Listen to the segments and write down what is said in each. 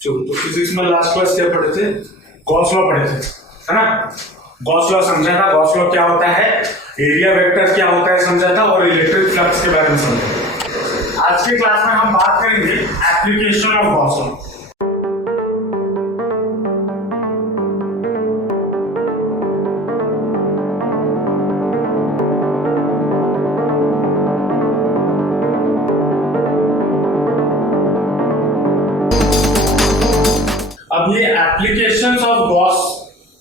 चलो, तो फिजिक्स में लास्ट क्लास क्या पढ़े थे? गॉस लॉ पढ़े थे, है ना? गॉस लॉ समझा था। गॉस लॉ क्या होता है, एरिया वेक्टर क्या होता है समझा था, और इलेक्ट्रिक फ्लक्स के बारे में समझा। आज के क्लास में हम बात करेंगे एप्लीकेशन ऑफ गॉस लॉ। अब ये एप्लीकेशंस ऑफ गॉस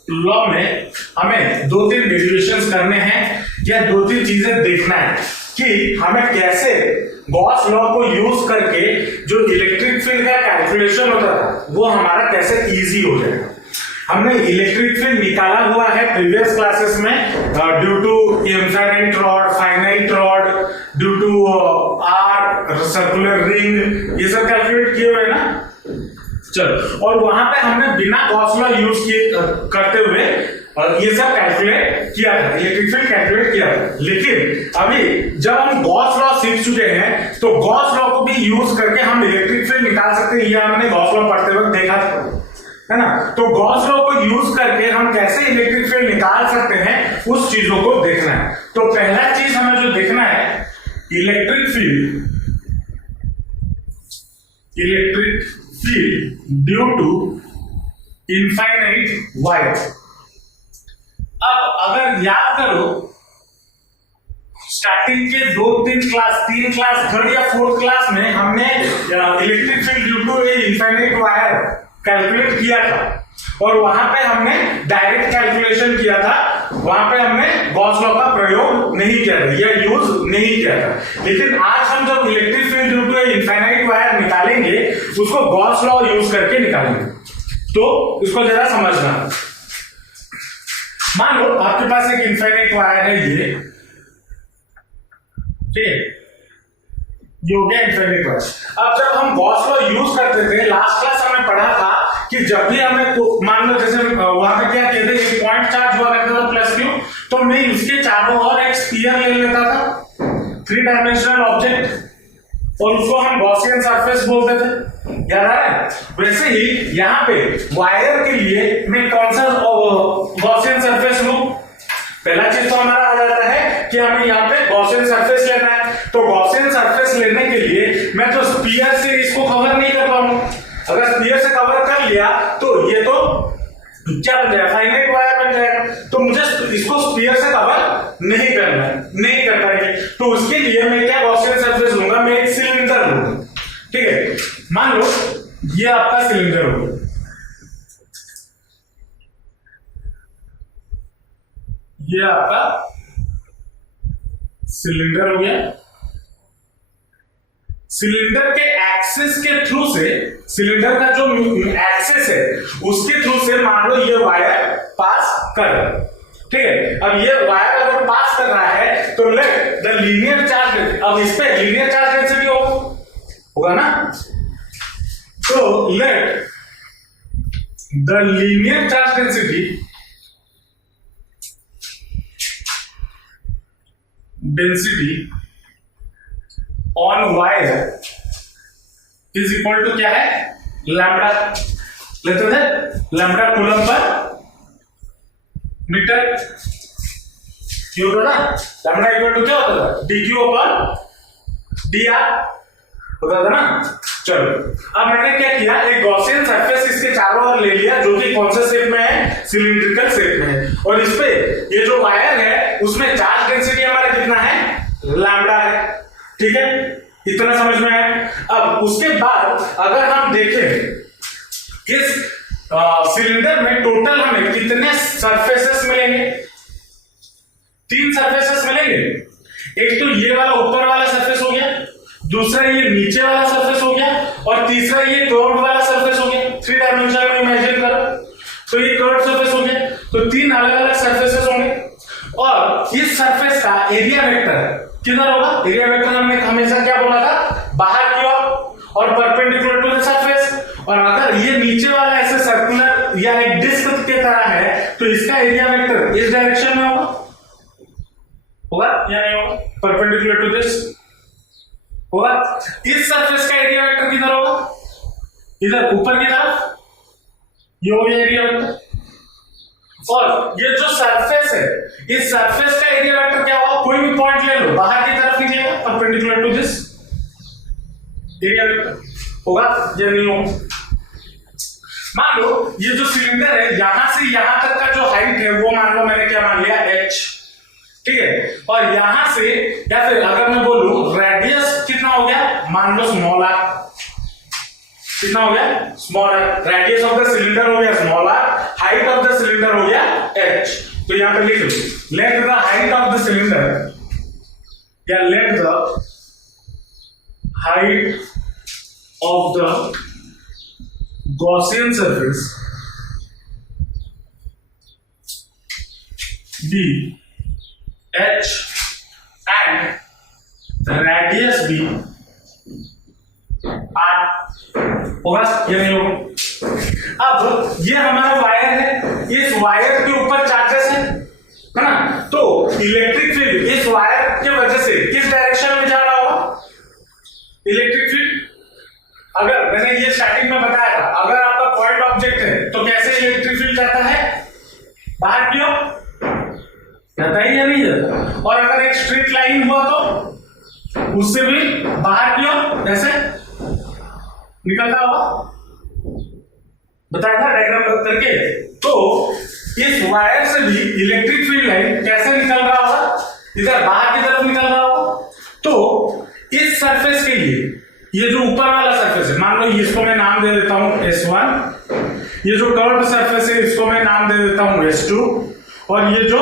लॉ में हमें दो तीन डेरिवेशंस करने हैं या दो तीन चीजें देखना है कि हमें कैसे गॉस लॉ को यूज करके जो इलेक्ट्रिक फील्ड का कैलकुलेशन होता था वो हमारा कैसे इजी हो जाएगा। हमने इलेक्ट्रिक फील्ड निकाला हुआ है प्रीवियस क्लासेस में, due to infinite rod, finite rod, due to a circular ring, ये सब कैलकुलेट किए हुए ना। चलो, और वहां पे हमने बिना गॉस लॉ यूज करते हुए ये सब कैलकुलेट किया था, इलेक्ट्रिक फील्ड कैलकुलेट किया था। लेकिन अभी जब हम गॉस लॉ सीख चुके हैं तो गॉस लॉ को भी यूज करके हम इलेक्ट्रिक फील्ड निकाल सकते हैं। ये हमने गॉस लॉ पढ़ते वक्त देखा था, है ना? तो गॉस लॉ को यूज करके हम कैसे इलेक्ट्रिक फील्ड निकाल सकते हैं उस चीजों को देखना है। तो पहला चीज हमें जो देखना है, electric field due to infinite wire. अब अगर याद करो स्टार्टिंग के तीन क्लास थर्ड या फोर्थ क्लास में हमने electric field due to infinite wire calculate किया था, और वहां पे हमने डायरेक्ट कैलकुलेशन किया था, वहां पे हमने गॉस लॉ का प्रयोग नहीं किया था या यूज नहीं किया था। लेकिन आज हम जब electric field due to infinite wire निकालेंगे उसको गॉस लॉ यूज करके निकालेंगे। तो इसको जरा समझना। मान लो आपके पास एक इनफाइनाइट वायर है, ये ठीक है, ये हो गया इनफाइनाइट वायर। अब जब हम गॉस लॉ यूज करते थे, लास्ट क्लास हमने पढ़ा था कि जब भी हमें मान लो जैसे वहां पे क्या कहते हैं, एक पॉइंट चार्ज हुआ करता था प्लस क्यू, तो मैं इसके चारों ओर एक स्फीयर ले लेता था, 3 डायमेंशनल ऑब्जेक्ट, और उसको हम गॉसियन सरफेस बोलते थे, याद आ रहा है? वैसे ही यहाँ पे वायर के लिए मैं कौन सा गॉसियन सरफेस लूं? पहला चीज तो हमारा आ जाता है कि हमें यहाँ पे गॉसियन सरफेस लेना है। तो गॉसियन सरफेस लेने के लिए मैं तो स्फीयर से इसको कवर नहीं कर पाऊंगा। अगर स्फीयर से कवर कर लिया तो ये तो क्या बन जाएगा, फाइनाइट वायर बन जाएगा। तो मुझे इसको स्फीयर से कवर नहीं करना है, नहीं कर पाएंगे। तो उसके लिए मैं क्या गॉसियन सरफेस लूंगा, मैं एक सिलेंडर लूंगा, ठीक है? मान लो ये आपका सिलेंडर हो गया, ये आपका सिलेंडर हो गया। सिलेंडर के एक्सिस के थ्रू से, सिलेंडर का जो एक्सिस है उसके थ्रू से मान लो ये वायर पास कर रहा है, ठीक है? अब ये वायर अगर पास कर रहा है तो लेट द लीनियर चार्ज, अब इस पे लीनियर चार्ज डेंसिटी होगा ना, तो let the linear charge density on wire is equal to क्या है, लैम्बडा लेते हैं, लैम्बडा कूलम पर मीटर। क्यों होता था लैम्बडा इक्वल टू क्या होता था, dq अपॉन dr होता था ना। चलो, अब मैंने क्या किया, एक गॉसियन सरफेस इसके चारों ओर ले लिया जो कि कौन से शेप में है, सिलिंड्रिकल शेप में है, और इस पे ये जो वायर है उसमें चार्ज डेंसिटी हमारा कितना है, लैम्बडा है, ठीक है? इतना समझ में आया। अब उसके बाद अगर हम देखें इस सिलेंडर में टोटल हमें कितने सरफेसेस मिलेंगे, 3 सरफेसेस मिलेंगे। एक तो ये वाला ऊपर वाला सरफेस हो गया, दूसरा ये नीचे वाला सरफेस हो गया, और तीसरा ये कर्व्ड वाला सरफेस हो गया। 3 डायमेंशन में इमेजिन करो, तो ये कर्व्ड सरफेस हो गया, तो 3 अलग अलग सरफेसेस होंगे। और इस सरफेस का एरिया वेक्टर किधर होगा, एरिया वेक्टर हमने हमेशा क्या बोला था, बाहर की ओर और परपेंडिकुलर टू द सरफेस। और अगर ये नीचे वाला ऐसे सर्कुलर या एक डिस्क की तरह है तो इसका एरिया वेक्टर इस डायरेक्शन में होगा या नहीं होगा, परपेंडिकुलर टू दिस होगा। इस सरफेस का एरिया वेक्टर किधर होगा, इधर ऊपर की तरफ ये हो गया एरिया वेक्टर, और ये जो सरफेस है, इस सरफेस का एरिया वेक्टर क्या होगा, कोई भी पॉइंट ले लो बाहर की तरफ निकलेगा perpendicular to this area vector, होगा या नहीं होगा। मान लो ये जो सिलेंडर है यहां से यहां तक का जो हाइट है वो मान लो मैंने क्या मान लिया h, ठीक है, और यहां से या फिर अगर मैं बोलूं रेडियस कितना हो गया, मान लो स्मॉल आर, कितना हो गया small R, radius of the cylinder हो गया small R, height of the cylinder हो गया h। तो यहां पे लिख लो let the height of the cylinder या let the height of the Gaussian surface be h and the radius be r, होगा या नहीं होगा। अब ये हमारा वायर है, इस वायर के ऊपर चार्जेस है ना, तो इलेक्ट्रिक फील्ड इस वायर के वजह से किस डायरेक्शन में जा रहा होगा, इलेक्ट्रिक फील्ड। अगर मैंने ये स्टार्टिंग में बताया था, अगर आपका पॉइंट ऑब्जेक्ट है तो कैसे इलेक्ट्रिक फील्ड जाता है, बाहर की ओर जाता ही या नहीं जाता, और अगर एक स्ट्रेट लाइन हुआ तो उससे भी बाहर की ओर ऐसे निकलता होगा, बताया था डायग्राम करके। तो इस वायर से भी इलेक्ट्रिक फील्ड लाइन कैसे निकल रहा होगा, इधर बाहर की तरफ निकल रहा होगा। तो इस सरफेस के लिए ये जो ऊपर वाला सरफेस है, मान लो इसको मैं नाम दे देता हूं S1, ये जो कर्व सरफेस है इसको मैं नाम दे देता हूं S2, और ये जो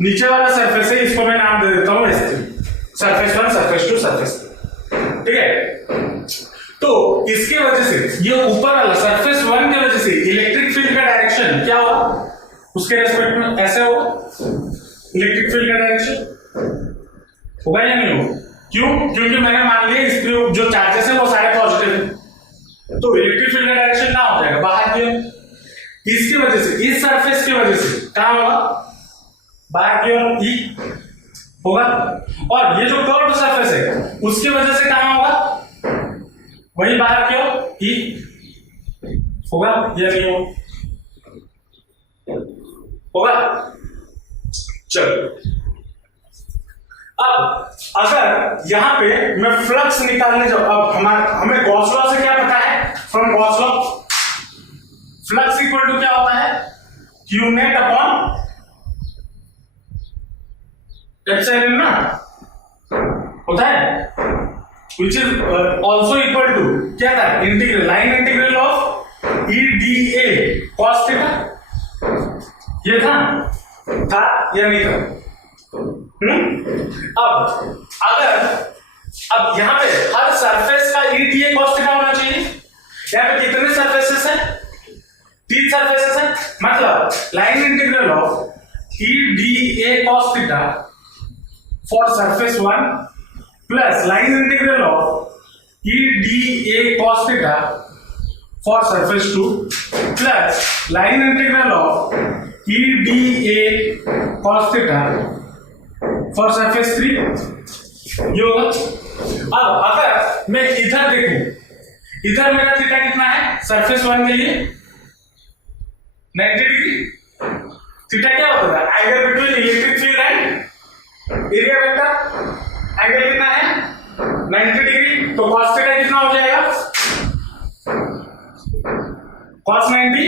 नीचे वाला सरफेस है इसको मैं नाम दे देता हूं S3, सरफेस 1 सरफेस 2 सरफेस 3, ठीक है। तो इसके वजह से ये ऊपर वाला सरफेस 1 की वजह से इलेक्ट्रिक फील्ड का डायरेक्शन क्या होगा, उसके रेस्पेक्ट में ऐसे होगा, इलेक्ट्रिक फील्ड का डायरेक्शन होगा या नहीं होगा। क्यों, क्योंकि मैंने मान लिया इसके जो चार्जेस है वो सारे पॉजिटिव है, तो इलेक्ट्रिक फील्ड का डायरेक्शन कहां हो जाएगा, बाहर की ओर। इसकी वजह से इस सरफेस की वजह से कहां होगा, बाहर की ओर ई होगा, और ये जो कर्व्ड सरफेस है उसकी वजह से कहां होगा, वही बाहर की ओर ई होगा या नहीं होगा। चलो अब अगर यहां पे मैं फ्लक्स निकालने जाऊं, अब हमें गॉस लॉ से क्या पता है, from Gauss law flux equal to क्या होता है, क्यू नेट अपॉन एप्सिलॉन ना होता है, which is also equal to क्या था, integral line integral of E D A cos theta, ये था या नहीं था। अब यहां पे हर सरफेस का E D A cos theta होना चाहिए। यहां पे कितने सरफेसेस हैं, 3 सरफेसेस हैं, मतलब line integral of E D A cos theta for surface 1 plus line integral of E D A cos theta for surface 2 plus line integral of E D A cos theta for surface 3, ये होगा। अब अगर मैं इधर देखूं, इधर मेरा theta कितना है सरफेस 1 के लिए 90 डिग्री। थीटा क्या होता है, angle between electric field and area vector, angle कितना है 90 डिग्री, तो cos थीटा कितना हो जाएगा, cos 90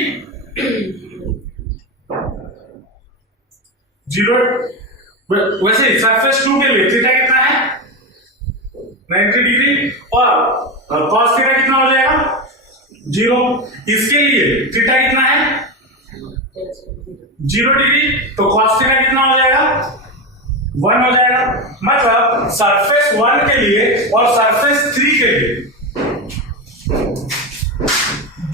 0। वैसे सरफेस 2 के लिए थीटा कितना है 90 डिग्री, और cos थीटा कितना हो जाएगा 0। इसके लिए थीटा कितना है 0 डिग्री, तो cos थीटा कितना हो जाएगा 1 हो जाएगा। मतलब सरफेस 1 के लिए और सरफेस 3 के लिए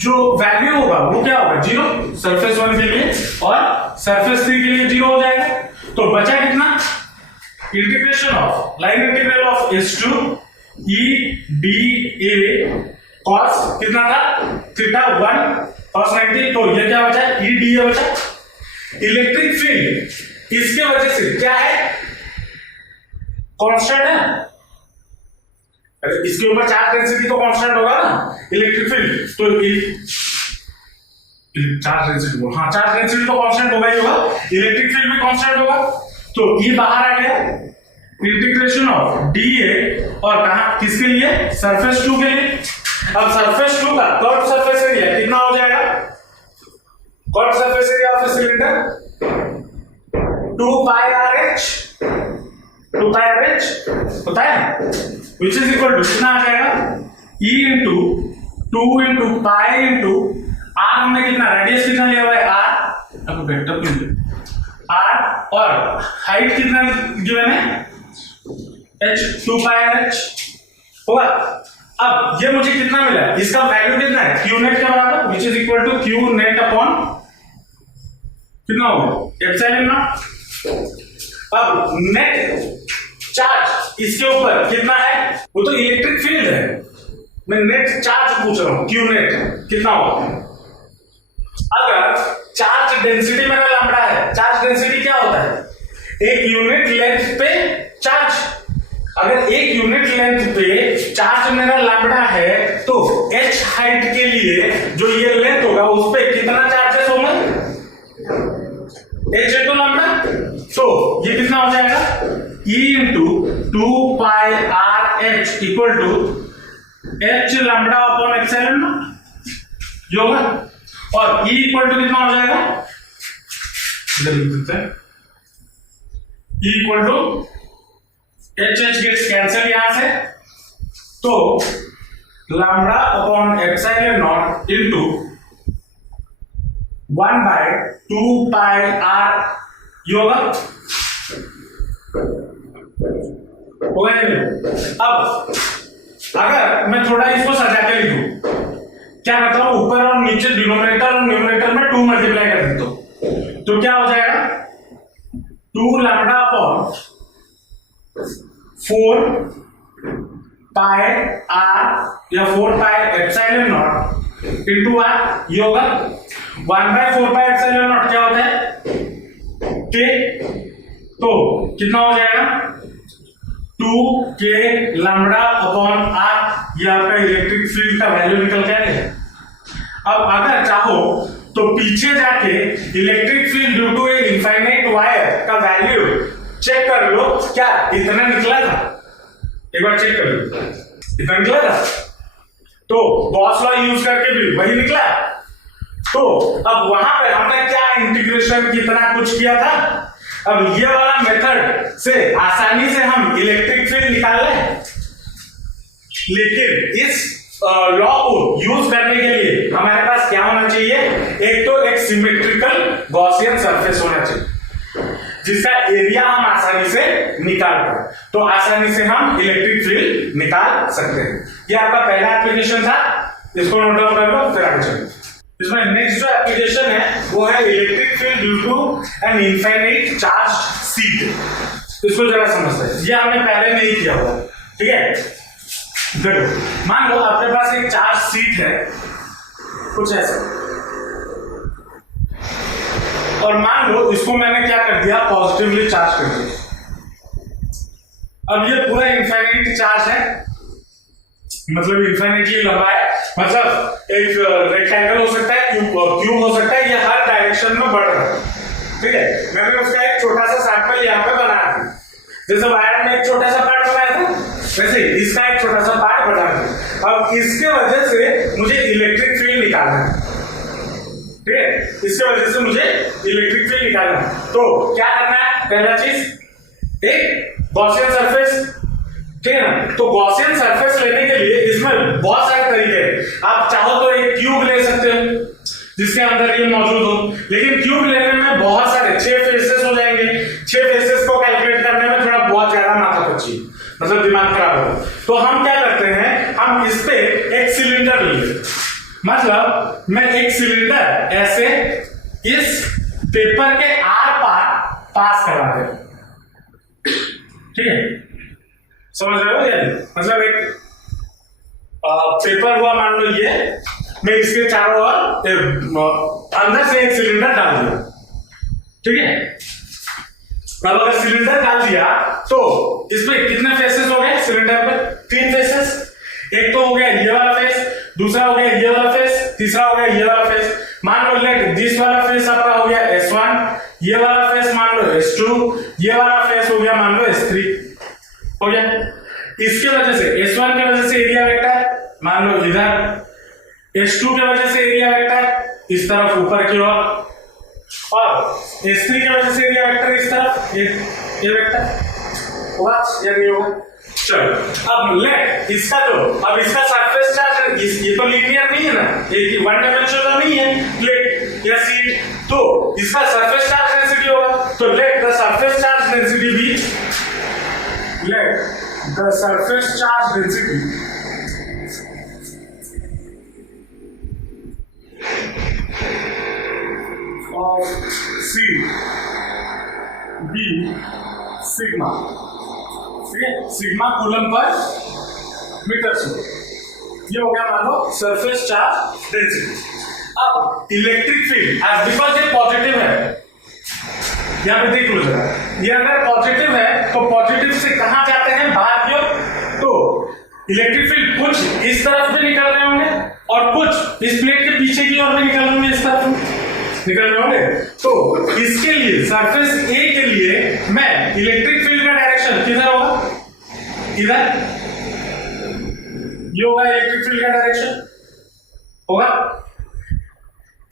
जो वैल्यू होगा वो क्या होगा 0, सरफेस 1 के लिए, और सरफेस 3 के लिए 0 हो जाएगा। तो बचा कितना, integration of line integral of S2 E D A cos कितना था थीटा 1 cos 90, तो ये क्या बचा ई डी ए बचा। इलेक्ट्रिक फील्ड इसके वजह से क्या है, कांस्टेंट है, अरे इसके ऊपर चार्ज डेंसिटी तो कांस्टेंट होगा ना, इलेक्ट्रिक फील्ड तो चार्ज डेंसिटी, हाँ चार्ज डेंसिटी तो कांस्टेंट होगा ही होगा, इलेक्ट्रिक फील्ड भी कांस्टेंट होगा। तो ये बाहर आ गया, इंटीग्रेशन ऑफ dA और कहां किसके लिए, सरफेस 2 के लिए। अब सरफेस 2 का कर्व सरफेस एरिया कितना हो जाएगा, curve surface area of cylinder 2 pi RH होता है, which is equal to कितना आ जाएगा, E into 2 into pi into R, हमने कितना रेडियस कितना लिया हुआ है R, अब वेक्टर R, और हाइट कितना गिवन है h, 2 pi RH होगा। अब ये मुझे कितना मिला, इसका वैल्यू कितना है, Q नेट के बराबर, which is equal to Q net upon कितना होगा एप्सिलॉन नॉट। अब नेट चार्ज इसके ऊपर कितना है, वो तो इलेक्ट्रिक फील्ड है, मैं नेट चार्ज पूछ रहा हूं, Q नेट कितना होगा। अगर चार्ज डेंसिटी मेरा लैम्बडा है, चार्ज डेंसिटी क्या होता है, एक यूनिट लेंथ पे चार्ज, अगर एक यूनिट लेंथ पे चार्ज मेरा लैम्बडा है तो h हाइट के लिए जो ये लेंथ होगा उस पे कितना चार्जेस होंगे, h इंटू लैम्बडा, तो ये कितना हो जाएगा E into 2 pi RH equal to h lambda upon epsilon naught ये होगा। और E इक्वल टू कितना हो जाएगा, इधर लिख देते हैं, E equal to h gets cancel यहां से, तो lambda upon epsilon naught into 1/2 pi R ये होगा। अब अगर मैं थोड़ा इसको सजा के लिखूं, क्या करता हूं, ऊपर और नीचे डिनोमिनेटर और न्यूमरेटर में 2 मल्टीप्लाई कर देता हूं, तो क्या हो जाएगा 2 लैम्बडा अपॉन 4 पाई R या 4 pi epsilon naught into R ये होगा। 1/4 पाई एप्सिलॉन नॉट क्या होता है K, तो कितना हो जाएगा 2K लैम्बडा अपॉन R, ये आपका इलेक्ट्रिक फील्ड का वैल्यू निकल के आएगा। अब अगर चाहो तो पीछे जाके electric field due to a infinite wire का वैल्यू चेक कर लो, क्या इतना निकला था, एक बार चेक कर लो इतना निकला था, तो गॉस लॉ यूज करके भी वही निकला। तो अब वहां पे हमने क्या इंटीग्रेशन कितना कुछ किया था, अब ये वाला मेथड से आसानी से हम इलेक्ट्रिक फील्ड निकाल लें, लेकिन इस लॉ को यूज करने के लिए हमारे पास क्या होना चाहिए, एक तो एक सिमेट्रिकल गॉसियन सरफेस होना चाहिए जिसका एरिया हम आसानी से निकाल पाए, तो आसानी से हम इलेक्ट्रिक फील्ड निकाल सकते हैं। ये आपका पहला एप्लीकेशन था, इसको नोट डाउन कर लो, फिर आगे चलो। इसमें नेक्स्ट जो एप्लीकेशन है वो है electric field due to an infinite charge sheet. इसको जरा समझते हैं, ये हमने पहले नहीं किया हुआ, ठीक है। देखो मान लो आपके पास एक चार्ज सीट है कुछ ऐसा, और मान लो इसको मैंने क्या कर दिया, पॉजिटिवली चार्ज कर दिया। अब ये पूरा इनफाइनाइट चार्ज है, मतलब इनफाइनाइटली लंबा है, मतलब एक रेक्टेंगल हो सकता है, क्यूब हो सकता है, ये हर डायरेक्शन में बढ़ रहा है, ठीक है। मैंने उसका एक छोटा सा सैंपल यहाँ पे बनाया था, जैसे वायर में एक छोटा सा पार्ट बनाया था, वैसे इसका एक छोटा सा पार्ट बना है। अब इसके वजह से मुझे इलेक्ट्रिक फील्ड निकालना है, ठीक है, इसके वजह से मुझे इलेक्ट्रिक फील्ड निकालना है। तो क्या करना है, पहला चीज एक गॉसियन सरफेस, ठीक है ना। तो गॉसियन सरफेस लेने के लिए इसमें बहुत सारे तरीके हैं, आप चाहो तो एक क्यूब ले सकते हो जिसके अंदर ये मौजूद हो, लेकिन क्यूब लेने में बहुत सारे 6 फेसेस हो जाएंगे, 6 फेसेस को कैलकुलेट करने में थोड़ा बहुत ज्यादा माथा पच्ची, मतलब दिमाग खराब होगा। तो हम क्या करते हैं, हम इस पे एक सिलेंडर ले, मतलब मैं एक सिलेंडर ऐसे इस पेपर के आर पार पास करा दे, ठीक है, समझ रहे हो या नहीं? मतलब एक पेपर हुआ मान लो ये, मैं इसके चारों ओर अंदर से एक सिलेंडर डाल दिया, ठीक है। अब अगर सिलेंडर डाल दिया तो इसमें कितने फेसेस हो गए सिलेंडर पे? 3 फेसेस। एक तो हो गया ये वाला फेस, दूसरा हो गया ये वाला फेस, तीसरा हो गया ये वाला फेस। मान लो लेट दिस वाला फेस आपका हो गया S1, ये वाला फेस मान लो S2, ये वाला फेस हो गया मान लो S3। हो गया। इसके वजह से S1 की वजह से एरिया वेक्टर मान लो इधर, S2 की वजह से एरिया वेक्टर इस तरफ ऊपर की ओर, और S3 की वजह से एरिया वेक्टर इस तरफ, ये वेक्टर होगा या नहीं होगा? चलो अब लेट इसका तो अब इसका सरफेस चार्ज ये तो लीनियर नहीं है ना, एक वन डायमेंशनल नहीं है प्लेट या सीट, तो इसका सरफेस चार्ज डेंसिटी होगा। तो let the surface charge density be, let the surface charge density of C B sigma, ठीक है, sigma coulomb per metre square, ये हो गया मान लो सरफेस चार्ज डेंसिटी। अब इलेक्ट्रिक फील्ड एज बिकॉज ये पॉजिटिव है, यहां पे देख लो जरा, ये अगर पॉजिटिव है तो पॉजिटिव से कहां जाते हैं? बाहर की ओर। तो इलेक्ट्रिक फील्ड कुछ इस तरफ भी निकल रहे होंगे और कुछ इस प्लेट के पीछे की ओर भी निकल रहे होंगे, इस तरफ निकल रहे होंगे। तो इसके लिए सरफेस ए के लिए मैं इलेक्ट्रिक फील्ड का डायरेक्शन किधर होगा? इधर, ये होगा इलेक्ट्रिक फील्ड का डायरेक्शन होगा।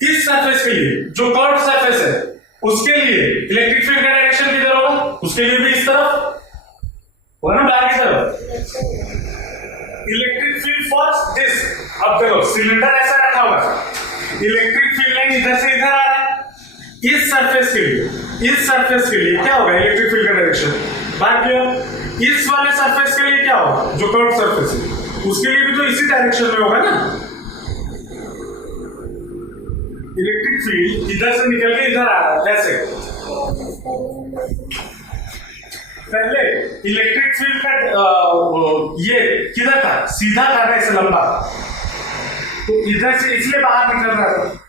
इस सरफेस के लिए जो कर्व सरफेस है उसके लिए इलेक्ट्रिक फील्ड का डायरेक्शन किधर होगा? उसके लिए भी इस तरफ होगा ना, बाहर की तरफ। इलेक्ट्रिक फील्ड फॉर दिस, अब देखो सिलेंडर ऐसा रखा हुआ, इलेक्ट्रिक फील्ड लाइन इधर से इधर आ रहा है, इस सरफेस के लिए क्या होगा इलेक्ट्रिक फील्ड का डायरेक्शन? बाकी इस वाले सरफेस के लिए क्या होगा? जो कर्व सरफेस है उसके लिए भी तो इसी डायरेक्शन में होगा ना। इलेक्ट्रिक फील्ड इधर से निकल के इधर आ रहा है ऐसे। पहले इलेक्ट्रिक फील्ड का ये किधर था? सीधा था ना, ऐसे लंबा, तो इधर से इसलिए बाहर निकल रहा था।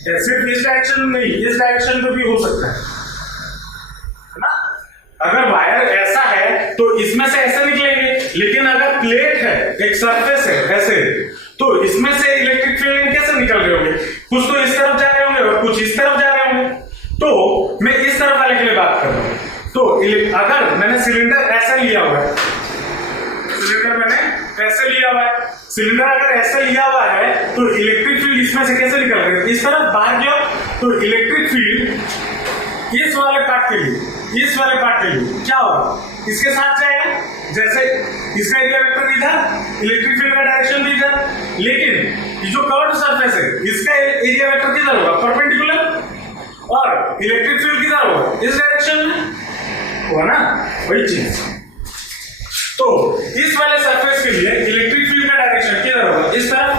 सिर्फ इस डायरेक्शन में नहीं, इस डायरेक्शन में भी हो सकता है ना। अगर वायर ऐसा है तो इसमें से ऐसे निकलेंगे, लेकिन अगर प्लेट है, एक सरफेस है ऐसे, तो इसमें से इलेक्ट्रिक फील्ड कैसे निकल रहे होंगे? कुछ तो इस तरफ जा रहे होंगे और कुछ इस तरफ जा रहे होंगे। तो मैं इस तरफ वाले के लिए बात कर रहा हूं। तो अगर मैंने सिलेंडर ऐसा लिया हुआ है, सिलेंडर अगर ऐसा लिया हुआ है तो इलेक्ट्रिक फील्ड इसमें से कैसे निकल रहे हैं? इस तरफ बाहर गया, तो इलेक्ट्रिक फील्ड इस वाले पार्ट के लिए क्या होगा? इसके साथ जाएगा, जैसे इसका एरिया वेक्टर इधर, इलेक्ट्रिक फील्ड का डायरेक्शन भी इधर, लेकिन ये जो कर्व्ड सरफेस है इसका एरिया वेक्टर किधर होगा? परपेंडिकुलर, और इलेक्ट्रिक फील्ड किधर होगा? इस डायरेक्शन में होगा ना, वही चीज। तो इस वाले सरफेस के लिए इलेक्ट्रिक फील्ड का डायरेक्शन किधर होगा? इस तरफ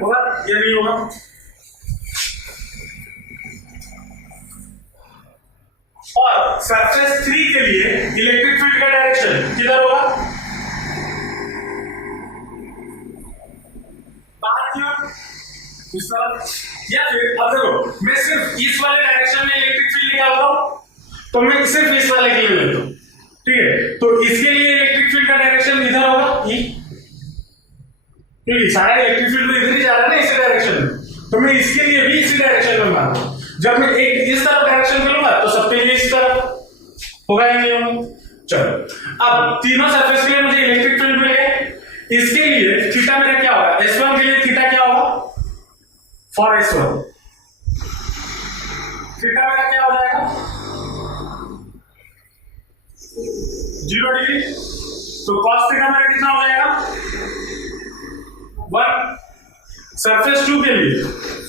होगा या नहीं होगा? और सरफेस 3 के लिए इलेक्ट्रिक फील्ड का डायरेक्शन किधर होगा? बाहर की ओर, इस तरफ। या फिर अब देखो, मैं सिर्फ इस वाले डायरेक्शन में इलेक्ट्रिक फील्ड निकाल रहा हूं, तो मैं सिर्फ इस वाले के लिए लेता हूं, ठीक है। तो इसके लिए इलेक्ट्रिक फील्ड का डायरेक्शन इधर होगा, क्योंकि सारा इलेक्ट्रिक फील्ड तो इधर ही जा रहा है ना, इसी डायरेक्शन में, तो मैं इसके लिए भी इसी डायरेक्शन में मान रहा हूं। जब मैं एक इस तरफ डायरेक्शन में लूंगा तो सबके लिए इस तरफ होगा या नहीं होगा? चलो, अब तीनों सरफेस के लिए मुझे इलेक्ट्रिक फील्ड मिल गए। इसके लिए थीटा मेरा क्या होगा? S1 के लिए थीटा क्या होगा? फॉर S1 थीटा मेरा क्या हो जाएगा? 0 डिग्री। तो cos थीटा मेरा कितना हो जाएगा? 1। सरफेस 2 के लिए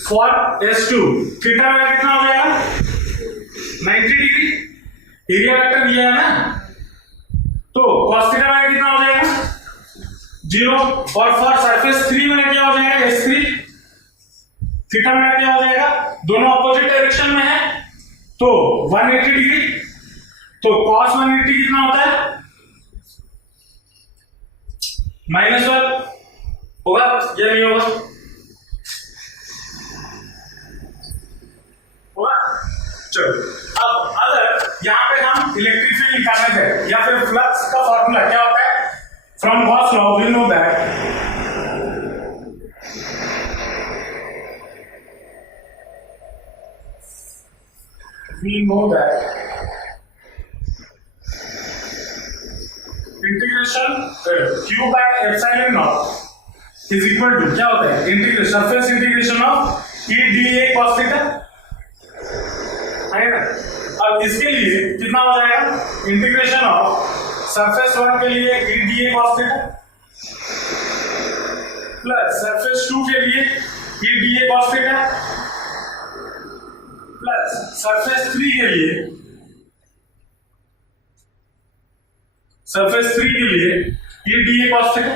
फॉर S2 थीटा मेरा कितना हो जाएगा? 90 डिग्री। एरिया वेक्टर दिया है ना, तो cos थीटा मेरा कितना हो जाएगा? 0। और फॉर सरफेस 3 मेरा क्या हो जाएगा? S3 थीटा मेरा क्या हो जाएगा? दोनों अपोजिट डायरेक्शन में है, तो 180 डिग्री। तो cos 180 कितना होता है? -1 होगा या नहीं होगा? होगा। चलो, मैग्नेट या फिर फ्लक्स का फॉर्मूला क्या होता है? From Gauss law we know that integration q by epsilon naught is equal to क्या होता है? Integration surface integration of e dA cos theta है ना। अब इसके लिए कितना हो जाएगा? इंटीग्रेशन ऑफ सरफेस 1 के लिए e dA cos theta plus surface 2 के लिए e dA cos theta plus surface 3 के लिए e dA cos theta.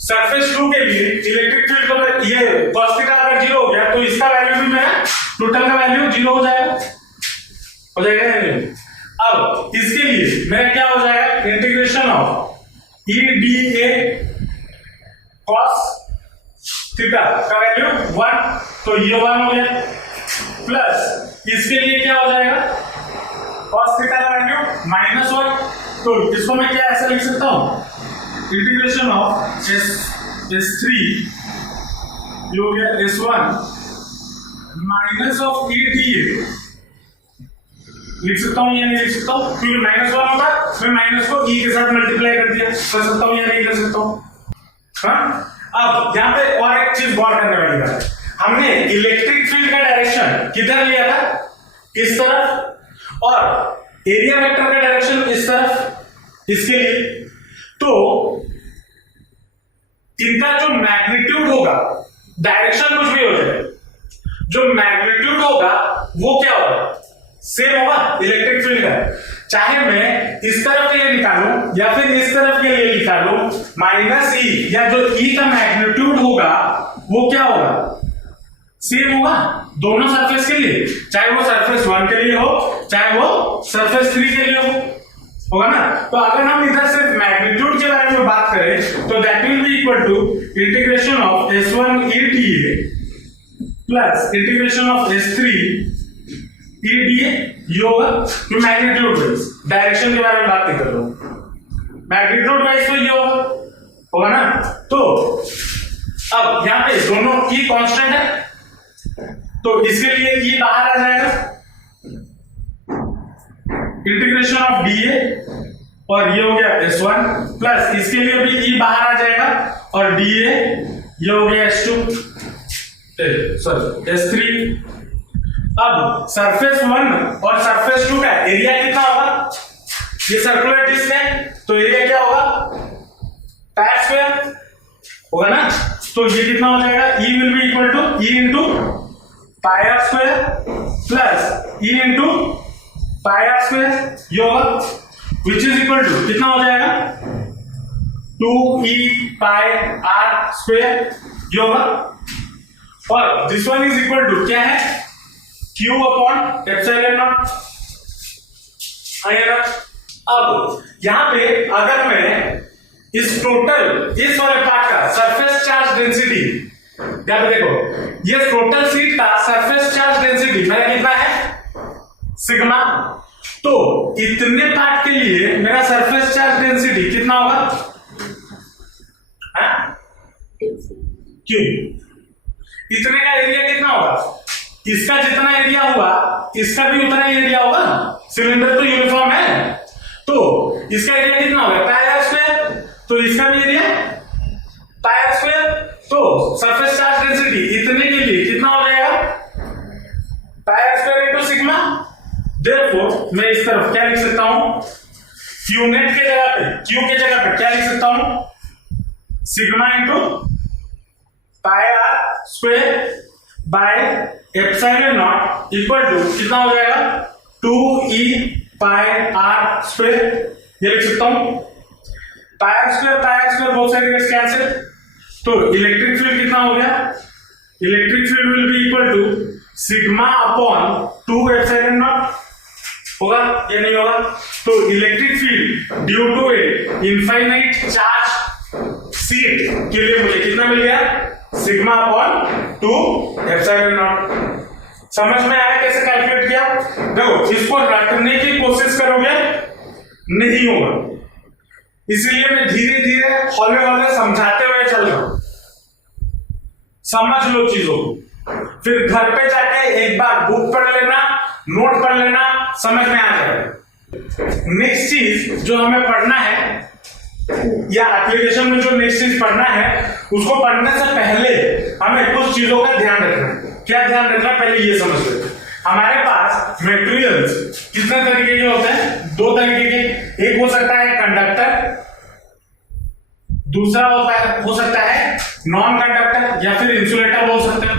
Surface 2 के लिए इलेक्ट्रिक फील्ड को ये cos थीटा अगर 0 हो गया तो इसका वैल्यू भी मेरा टोटल का वैल्यू 0 हो जाएगा नहीं? अब इसके लिए मेरा क्या हो जाएगा? Integration of e dA cos theta का वैल्यू 1 तो ये 1 हो गया प्लस इसके लिए क्या हो जाएगा? cos थीटा का वैल्यू -1 तो इसको मैं क्या ऐसा लिख सकता हूं? इंटीग्रेशन ऑफ s3 ये हो गया s1 minus of e dA लिख सकता हूं या नहीं लिख सकता हूं? क्योंकि -1 होगा मैं माइनस को e के साथ मल्टीप्लाई कर सकता हूं या नहीं कर सकता हूं? हाँ? अब यहाँ पे और एक चीज गौर करने वाली बात है, हमने इलेक्ट्रिक फील्ड का डायरेक्शन किधर लिया था? इस तरफ और एरिया वेक्टर का डायरेक्शन इस तरफ। इसके लिए तो इनका जो मैग्नीट्यूड होगा डायरेक्शन कुछ भी हो जाए जो मैग्नीट्यूड होगा वो क्या होगा? सेम होगा इलेक्ट्रिक फील्ड का। चाहे मैं इस तरफ के लिए निकालूं या फिर इस तरफ के लिए निकालूं -e या जो e का मैग्नीट्यूड होगा वो क्या होगा? सेम होगा दोनों सरफेस के लिए, चाहे वो सरफेस 1 के लिए हो चाहे वो सरफेस 3 के लिए होगा ना। तो अगर हम इधर से मैग्नीट्यूड के बारे में बात करें तो that will be equal to integration of s1 e dA plus integration of s3 e dA ये होगा। तो मैग्नीट्यूड वाइज डायरेक्शन के बारे में बात नहीं कर रहा हूं, मैग्नीट्यूड वाइज तो ये होगा ना। तो अब यहां पे दोनों e कांस्टेंट है तो इसके लिए e बाहर आ जाएगा इंटीग्रेशन ऑफ dA और ये हो गया s1 प्लस इसके लिए भी e बाहर आ जाएगा और dA ये हो गया s2 सॉरी s3। अब सरफेस 1 और सरफेस 2 का एरिया कितना होगा? ये सर्कुलर डिस्क है तो एरिया क्या होगा? पाई स्क्वायर होगा ना। तो ये कितना हो जाएगा? E will be equal to E into pi are square plus E into pi are square ये होगा विच इज इक्वल टू कितना हो जाएगा? 2e पाई आर स्क्वायर ये होगा और this one is equal to क्या है? q अपॉन एप्सिलॉन नॉट आएगा। अब यहां पे अगर मैं इस टोटल इस वाले पार्ट का सरफेस चार्ज डेंसिटी यहाँ पे देखो ये टोटल सीट का सरफेस चार्ज डेंसिटी मेरा कितना है? सिग्मा। तो इतने पार्ट के लिए मेरा सरफेस चार्ज डेंसिटी कितना होगा? क्यों इतने का एरिया कितना होगा? इसका जितना एरिया हुआ इसका भी उतना ही एरिया होगा, सिलेंडर तो यूनिफॉर्म है तो इसका एरिया कितना होगा? Pi are square. तो इसका भी एरिया पाई आर स्क्वायर। तो सरफेस चार्ज डेंसिटी इतने के लिए कितना हो जाएगा? Pi are square into sigma. Therefore मैं इस तरफ क्या लिख सकता हूं? q नेट के जगह पे q के जगह पे क्या लिख सकता हूं? Sigma into pi are square by epsilon naught equal to कितना हो जाएगा? 2e पाई आर स्क्वायर ये लिख सकता हूं। Pi are square both side gets cancel तो इलेक्ट्रिक फील्ड कितना हो गया? Electric field will be equal to sigma upon 2 epsilon not होगा या नहीं होगा? तो electric field due to a infinite charge sheet के लिए मुझे कितना मिल गया? सिग्मा अपॉन 2 एप्सिलॉन नॉट समझ में आया कैसे कैलकुलेट किया? देखो, इसको रटने की कोशिश करोगे नहीं होगा, इसीलिए मैं धीरे धीरे हौले हौले समझाते हुए चल रहा हूं। समझ लो चीजों को, फिर घर पे जाके एक बार बुक पढ़ लेना, नोट पढ़ लेना, समझ में आ जाएगा। नेक्स्ट चीज जो हमें पढ़ना है या एप्लीकेशन में जो नेक्स्ट चीज पढ़ना है, उसको पढ़ने से पहले हमें कुछ चीजों का ध्यान रखना है। क्या ध्यान रखना, पहले ये समझ लेते हैं। हमारे पास मटेरियल्स कितने तरीके के होते हैं? दो तरीके के। एक हो सकता है कंडक्टर, दूसरा हो सकता है नॉन कंडक्टर या फिर इंसुलेटर बोल सकते हो।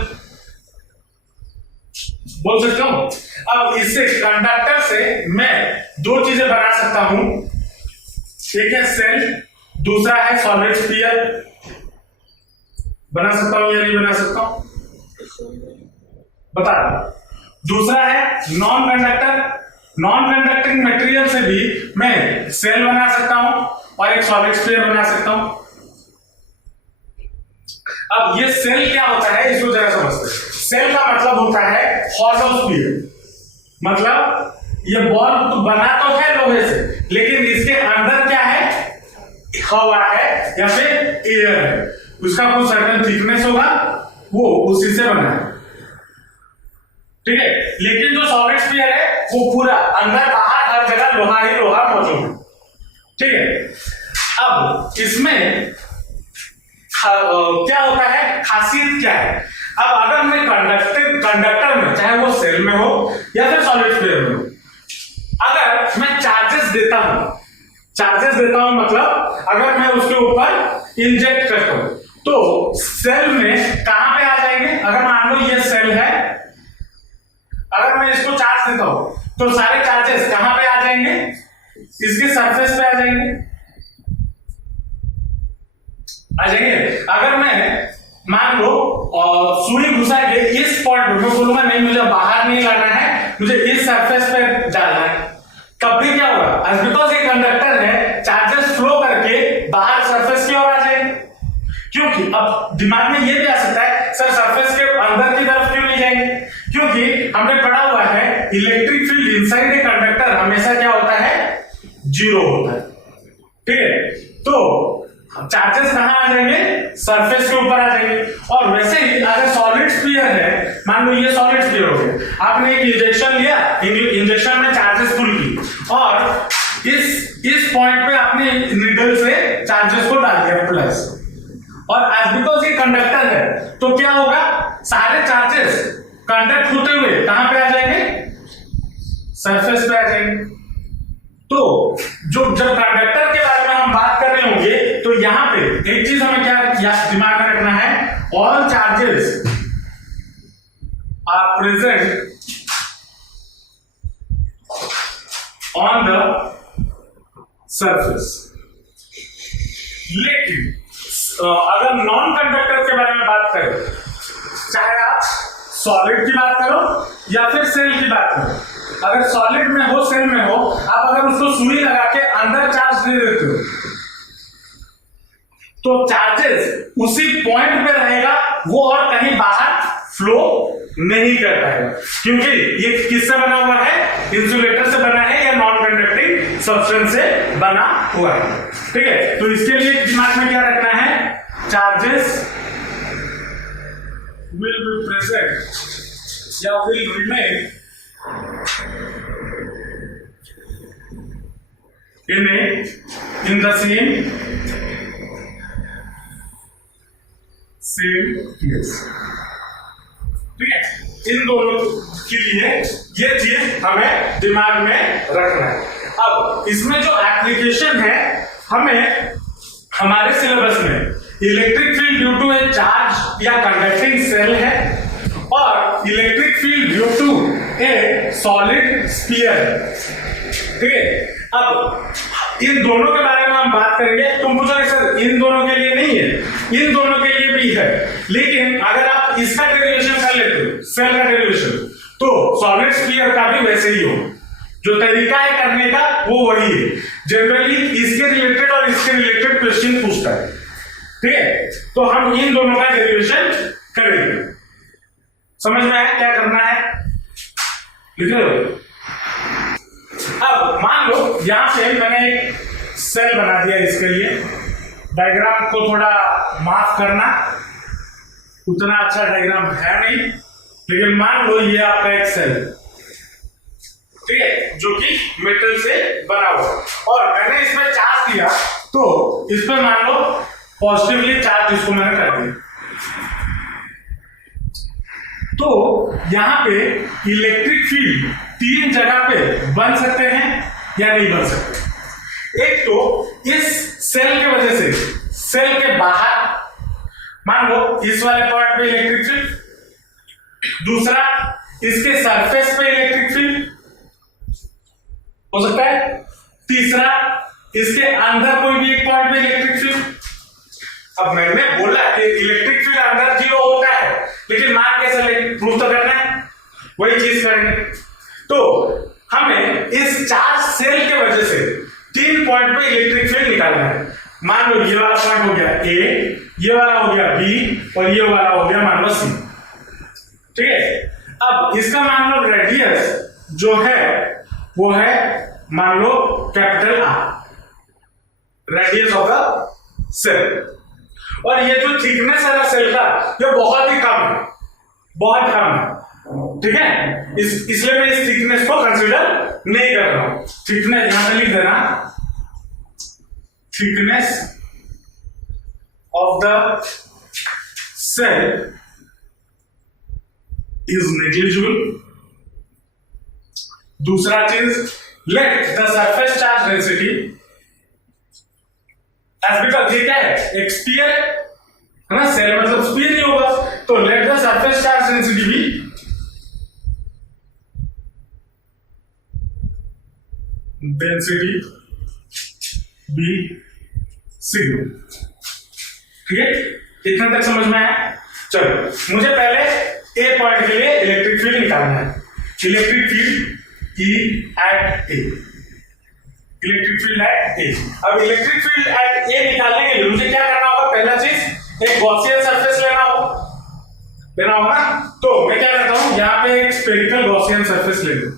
अब इससे कंडक्टर से मैं दो चीजें बना सकता हूं, एक है सेल, दूसरा है सॉलिड स्फीयर। बना सकता हूं या नहीं बना सकता हूं? बता दो। दूसरा है non conductor. Non conducting material से भी मैं सेल बना सकता हूं और एक सॉलिड स्फीयर बना सकता हूं। अब ये सेल क्या होता है, इसको जरा समझते हैं। सेल का मतलब होता है हॉलो स्फीयर, मतलब ये बॉल तो बना तो है लोहे से, लेकिन इसके अंदर क्या है? हवा है या फिर एयर है, उसका कुछ सर्टेन थिकनेस होगा, वो उसी से बना है, ठीक है। लेकिन जो सॉलिड स्फीयर है वो पूरा अंदर बाहर हर जगह लोहा ही लोहा मौजूद है, ठीक है। अब इसमें क्या होता है, खासियत क्या है? अब अगर मैं कंडक्टर में, चाहे वो सेल में हो या फिर सॉलिड स्फीयर में हो, अगर मैं चार्जेस देता हूं मतलब अगर मैं उसके ऊपर इंजेक्ट करता हूं, तो सेल में कहां पे आ जाएंगे? अगर मान लो ये सेल है, अगर मैं इसको चार्ज देता हूं तो सारे चार्जेस कहां पे आ जाएंगे? इसके सरफेस पे आ जाएंगे। अगर मैं मान लो सुई घुसा के इस पॉइंट पे, मैं बोलूंगा नहीं मुझे बाहर नहीं लाना है, मुझे इस सरफेस पे डालना है, तब भी क्या होगा? एज बिकॉज ये कंडक्टर है, चार्जेस फ्लो करके बाहर सरफेस की ओर आ जाएंगे। क्योंकि अब दिमाग में ये भी आ सकता है, सर सरफेस के अंदर की तरफ क्यों नहीं जाएंगे? क्योंकि हमने पढ़ा हुआ है electric field inside a conductor हमेशा क्या होता है? जीरो होता है, ठीक है। तो चार्जेस कहां आ जाएंगे? सरफेस के ऊपर आ जाएंगे। और वैसे ही अगर सॉलिड स्फीयर है, मान लो ये सॉलिड स्फीयर हो गया, आपने एक इंजेक्शन लिया, इंजेक्शन में चार्जेस पुल की और इस पॉइंट पे आपने नीडल से चार्जेस को डाल दिया प्लस, और एज बिकॉज ये कंडक्टर है तो क्या होगा? सारे चार्जेस कंडक्ट होते हुए कहां पे आ जाएंगे? सरफेस पे आ जाएंगे। तो जब कंडक्टर के बारे में हम बात कर रहे होंगे तो यहां पे एक चीज हमें क्या दिमाग में रखना है, all charges are present on the surface. लेकिन अगर नॉन कंडक्टर के बारे में बात करें, चाहे आप सॉलिड की बात करो या फिर सेल की बात करो, अगर सॉलिड में हो, सेल में हो, आप अगर उसको सुई लगा के अंदर चार्ज दे देते हो तो चार्जेस उसी पॉइंट पे रहेगा, वो और कहीं बाहर फ्लो नहीं कर पाएगा, क्योंकि ये किससे बना हुआ है? इंसुलेटर से बना है या नॉन कंडक्टिंग सब्सटेंस से बना हुआ है, ठीक है। तो इसके लिए दिमाग में क्या रखना है? चार्जेस will be present या will remain in the same place, ठीक है। इन दोनों के लिए ये चीज हमें दिमाग में रखना है। अब इसमें जो एप्लीकेशन है, हमें हमारे सिलेबस में electric field due to a charge या कंडक्टिंग सेल है और electric field due to a solid sphere, ठीक है। अब इन दोनों के बारे में हम बात करेंगे। तुम पूछोगे सर इन दोनों के लिए नहीं है, इन दोनों के लिए भी है, लेकिन अगर आप इसका डेरिवेशन कर लेते हो, सेल का डेरिवेशन, तो सॉलिड स्फीयर का भी वैसे ही हो। जो तरीका है करने का वो वही है। जनरली इसके रिलेटेड और इसके रिलेटेड क्वेश्चन पूछता है, ठीक है। तो हम इन दोनों का डेरिवेशन करेंगे। समझ में आया क्या करना है? लिख रहे हो? अब मान लो यहां से मैंने एक सेल बना दिया, इसके लिए डायग्राम को थोड़ा माफ करना, उतना अच्छा डायग्राम है नहीं, लेकिन मान लो ये आपका एक सेल, ठीक है, जो कि मेटल से बना हुआ, और मैंने इसमें चार्ज दिया, तो इस पर मान लो पॉजिटिवली चार्ज इसको मैंने कर दिया, तो यहां पे इलेक्ट्रिक फील्ड 3 जगह पे बन सकते हैं या नहीं बन सकते। एक तो इस सेल के वजह से सेल के बाहर मान लो इस वाले पॉइंट पे इलेक्ट्रिक फील्ड, दूसरा इसके सरफेस पे इलेक्ट्रिक फील्ड हो सकता है, तीसरा इसके अंदर कोई भी एक पॉइंट पे इलेक्ट्रिक फील्ड। अब मैंने बोला कि इलेक्ट्रिक फील्ड अंदर 0 होता है, लेकिन मान कैसे लेंगे, प्रूफ तो करना है, वही चीज करेंगे। तो हमें इस चार्ज सेल के वजह से 3 पॉइंट पे इलेक्ट्रिक फील्ड निकालना है। मान लो ये वाला पॉइंट हो गया ए, ये वाला हो गया बी, और ये वाला हो गया मान लो सी, ठीक है। अब इसका मान लो रेडियस जो है वो है मान लो capital R, radius of the cell, और ये जो थिकनेस है ना सेल का, ये बहुत ही कम है, बहुत कम है, ठीक है। इसलिए मैं इस थिकनेस को कंसीडर नहीं कर रहा हूं। थिकनेस यहां पे लिख देना, thickness of the shell is negligible. दूसरा चीज, let the surface charge density, as because ये क्या है, एक स्फीयर है ना, सेल मतलब स्फीयर ही होगा, तो let the surface charge density भी डेंसिटी बी सिग्मा, ठीक है। इतना तक समझ में आया? चलो मुझे पहले ए पॉइंट के लिए इलेक्ट्रिक फील्ड निकालना है। Electric field E at A, electric field at A. अब इलेक्ट्रिक फील्ड एट ए निकालने के लिए मुझे क्या करना होगा, पहला चीज एक गॉसियन सरफेस लेना होगा ना। तो मैं क्या करता हूं, यहां पे एक स्फेरिकल गॉसियन सरफेस ले लूं,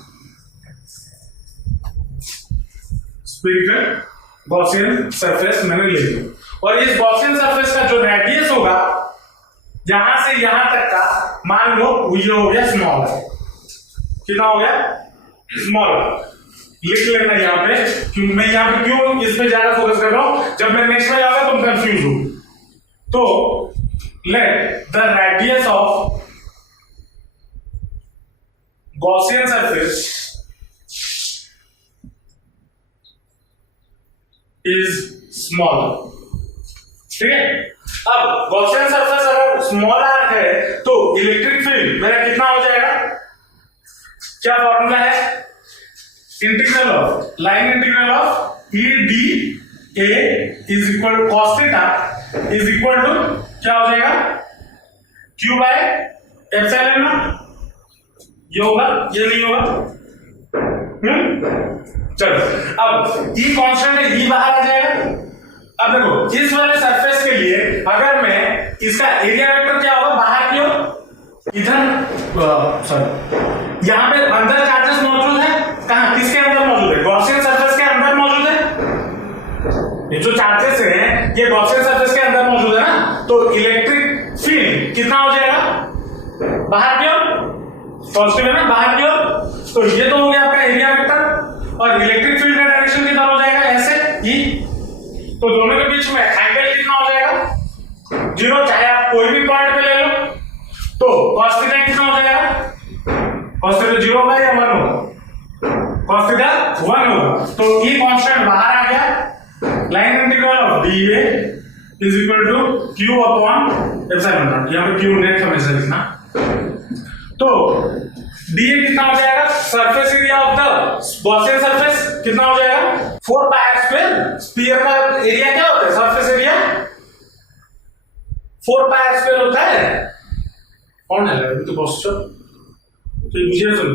स्फेरिकल गॉसियन सरफेस मैंने ले लिया, और इस गॉसियन सरफेस का जो रेडियस होगा यहां से यहां तक का, मान लो ये हो गया स्मॉल, कितना हो गया, स्मॉल। लिख लेना यहां पे, क्यों मैं यहां पे क्यों इस पे ज्यादा फोकस कर रहा हूं, जब मैं नेक्स्ट में जाऊंगा तुम कंफ्यूज हो। तो let the radius of Gaussian surface is small, ठीक है। अब गॉसियन सरफेस अगर स्मॉल आर है तो इलेक्ट्रिक फील्ड मेरा कितना हो जाएगा, क्या फॉर्मूला है, integral of line integral of E D A is equal to cos theta is equal to क्या हो जाएगा, क्यू बाय एप्सिलॉन नॉट। ये होगा, ये नहीं होगा, चलो। अब ई कांस्टेंट है, ई बाहर आ जाएगा। अब देखो इस वाले सरफेस के लिए अगर मैं इसका एरिया वेक्टर क्या होगा, बाहर की ओर इधर, सॉरी यहां पे अंदर चार्जेस मौजूद है, कहां, किसके अंदर मौजूद है, गॉसियन सरफेस के अंदर मौजूद है। ये जो चार्जेस हैं ये गॉसियन सरफेस के अंदर मौजूद है ना, तो इलेक्ट्रिक फील्ड कितना हो जाएगा, बाहर की ओर, पॉजिटिव है ना, बाहर की ओर। तो ये तो हो गया आपका एरिया वेक्टर, और इलेक्ट्रिक फील्ड का डायरेक्शन कितना हो जाएगा, ऐसे ई, तो दोनों के बीच में एंगल कितना हो जाएगा, 0, चाहे आप कोई भी पॉइंट पे ले लो। तो cos थीटा कितना हो जाएगा, cos थीटा 0 होगा या 1 होगा, cos थीटा 1 होगा। तो ई कांस्टेंट बाहर आ गया, line integral of D A is equal to Q upon epsilon naught, यहां पे क्यू नेट हमेशा लिखना। तो डीए कितना हो जाएगा, surface area of the Gaussian surface कितना हो जाएगा, 4 पाई आर स्क्वायर। स्फीयर का एरिया क्या होता है, surface area 4 pi are square होता है। कौन है तो क्वेश्चन, तो मुझे सुन,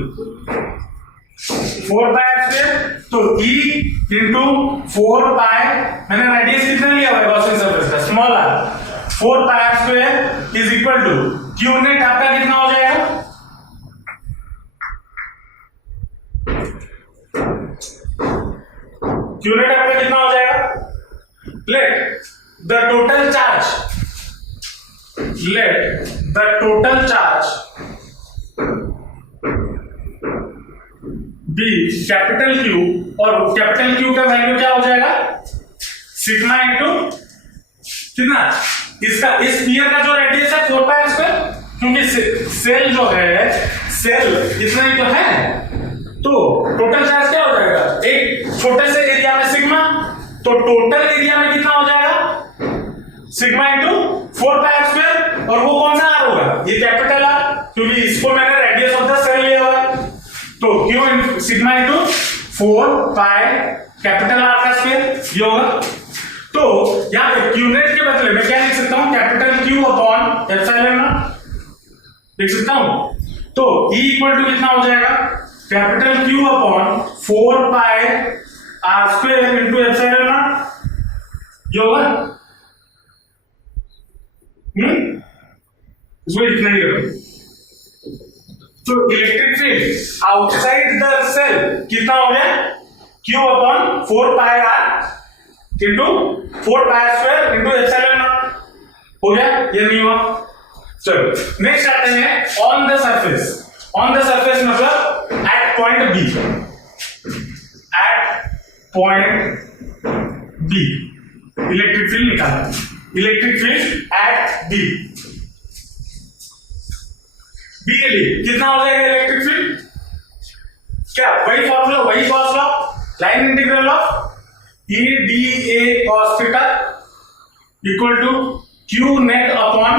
4 पाई आर स्क्वायर, तो E इंटू 4 पाई, मैंने रेडियस कितना लिया हुआ है गॉसियन सरफेस का, small R, 4 pi are square is equal to Q net आपका कितना हो जाएगा, क्यू नेट आपका कितना हो जाएगा, let the total charge be capital Q, और कैपिटल क्यू का वैल्यू क्या हो जाएगा, सिग्मा इंटू कितना, इसका इस स्फीयर का जो रेडियस है 4 पाई स्क्वायर, क्योंकि सेल जो है, सेल इतना ही तो है, तो टोटल चार्ज क्या हो जाएगा, एक छोटे से एरिया में सिग्मा, तो टोटल एरिया में कितना हो जाएगा, सिग्मा इंटू 4 पाई स्क्वायर, और वो कौन सा आर होगा, ये कैपिटल आर, क्योंकि इसको मैंने रेडियस ऑफ द सेल लिया हुआ है, तो Q sigma into 4 pi capital R का स्क्वायर ये होगा। तो यहां पे क्यू नेट के बदले मैं क्या लिख सकता हूं, capital Q upon epsilon not लिख सकता हूं। तो E इक्वल टू कितना हो जाएगा, capital Q upon 4 pi are square into epsilon naught ये होगा। इसको इतना ही करो। तो electric field outside the cell कितना हो गया, Q upon 4 pi R into 4 pi square into epsilon naught हो गया, ये नहीं हुआ। चलो नेक्स्ट आते हैं on the surface. On the surface मतलब at point B, at point B electric field निकालना, electric field at B, B के लिए कितना हो जाएगा इलेक्ट्रिक फील्ड, क्या वही फॉर्मूला, वही Gauss law, line integral of E dA cos theta equal to Q net upon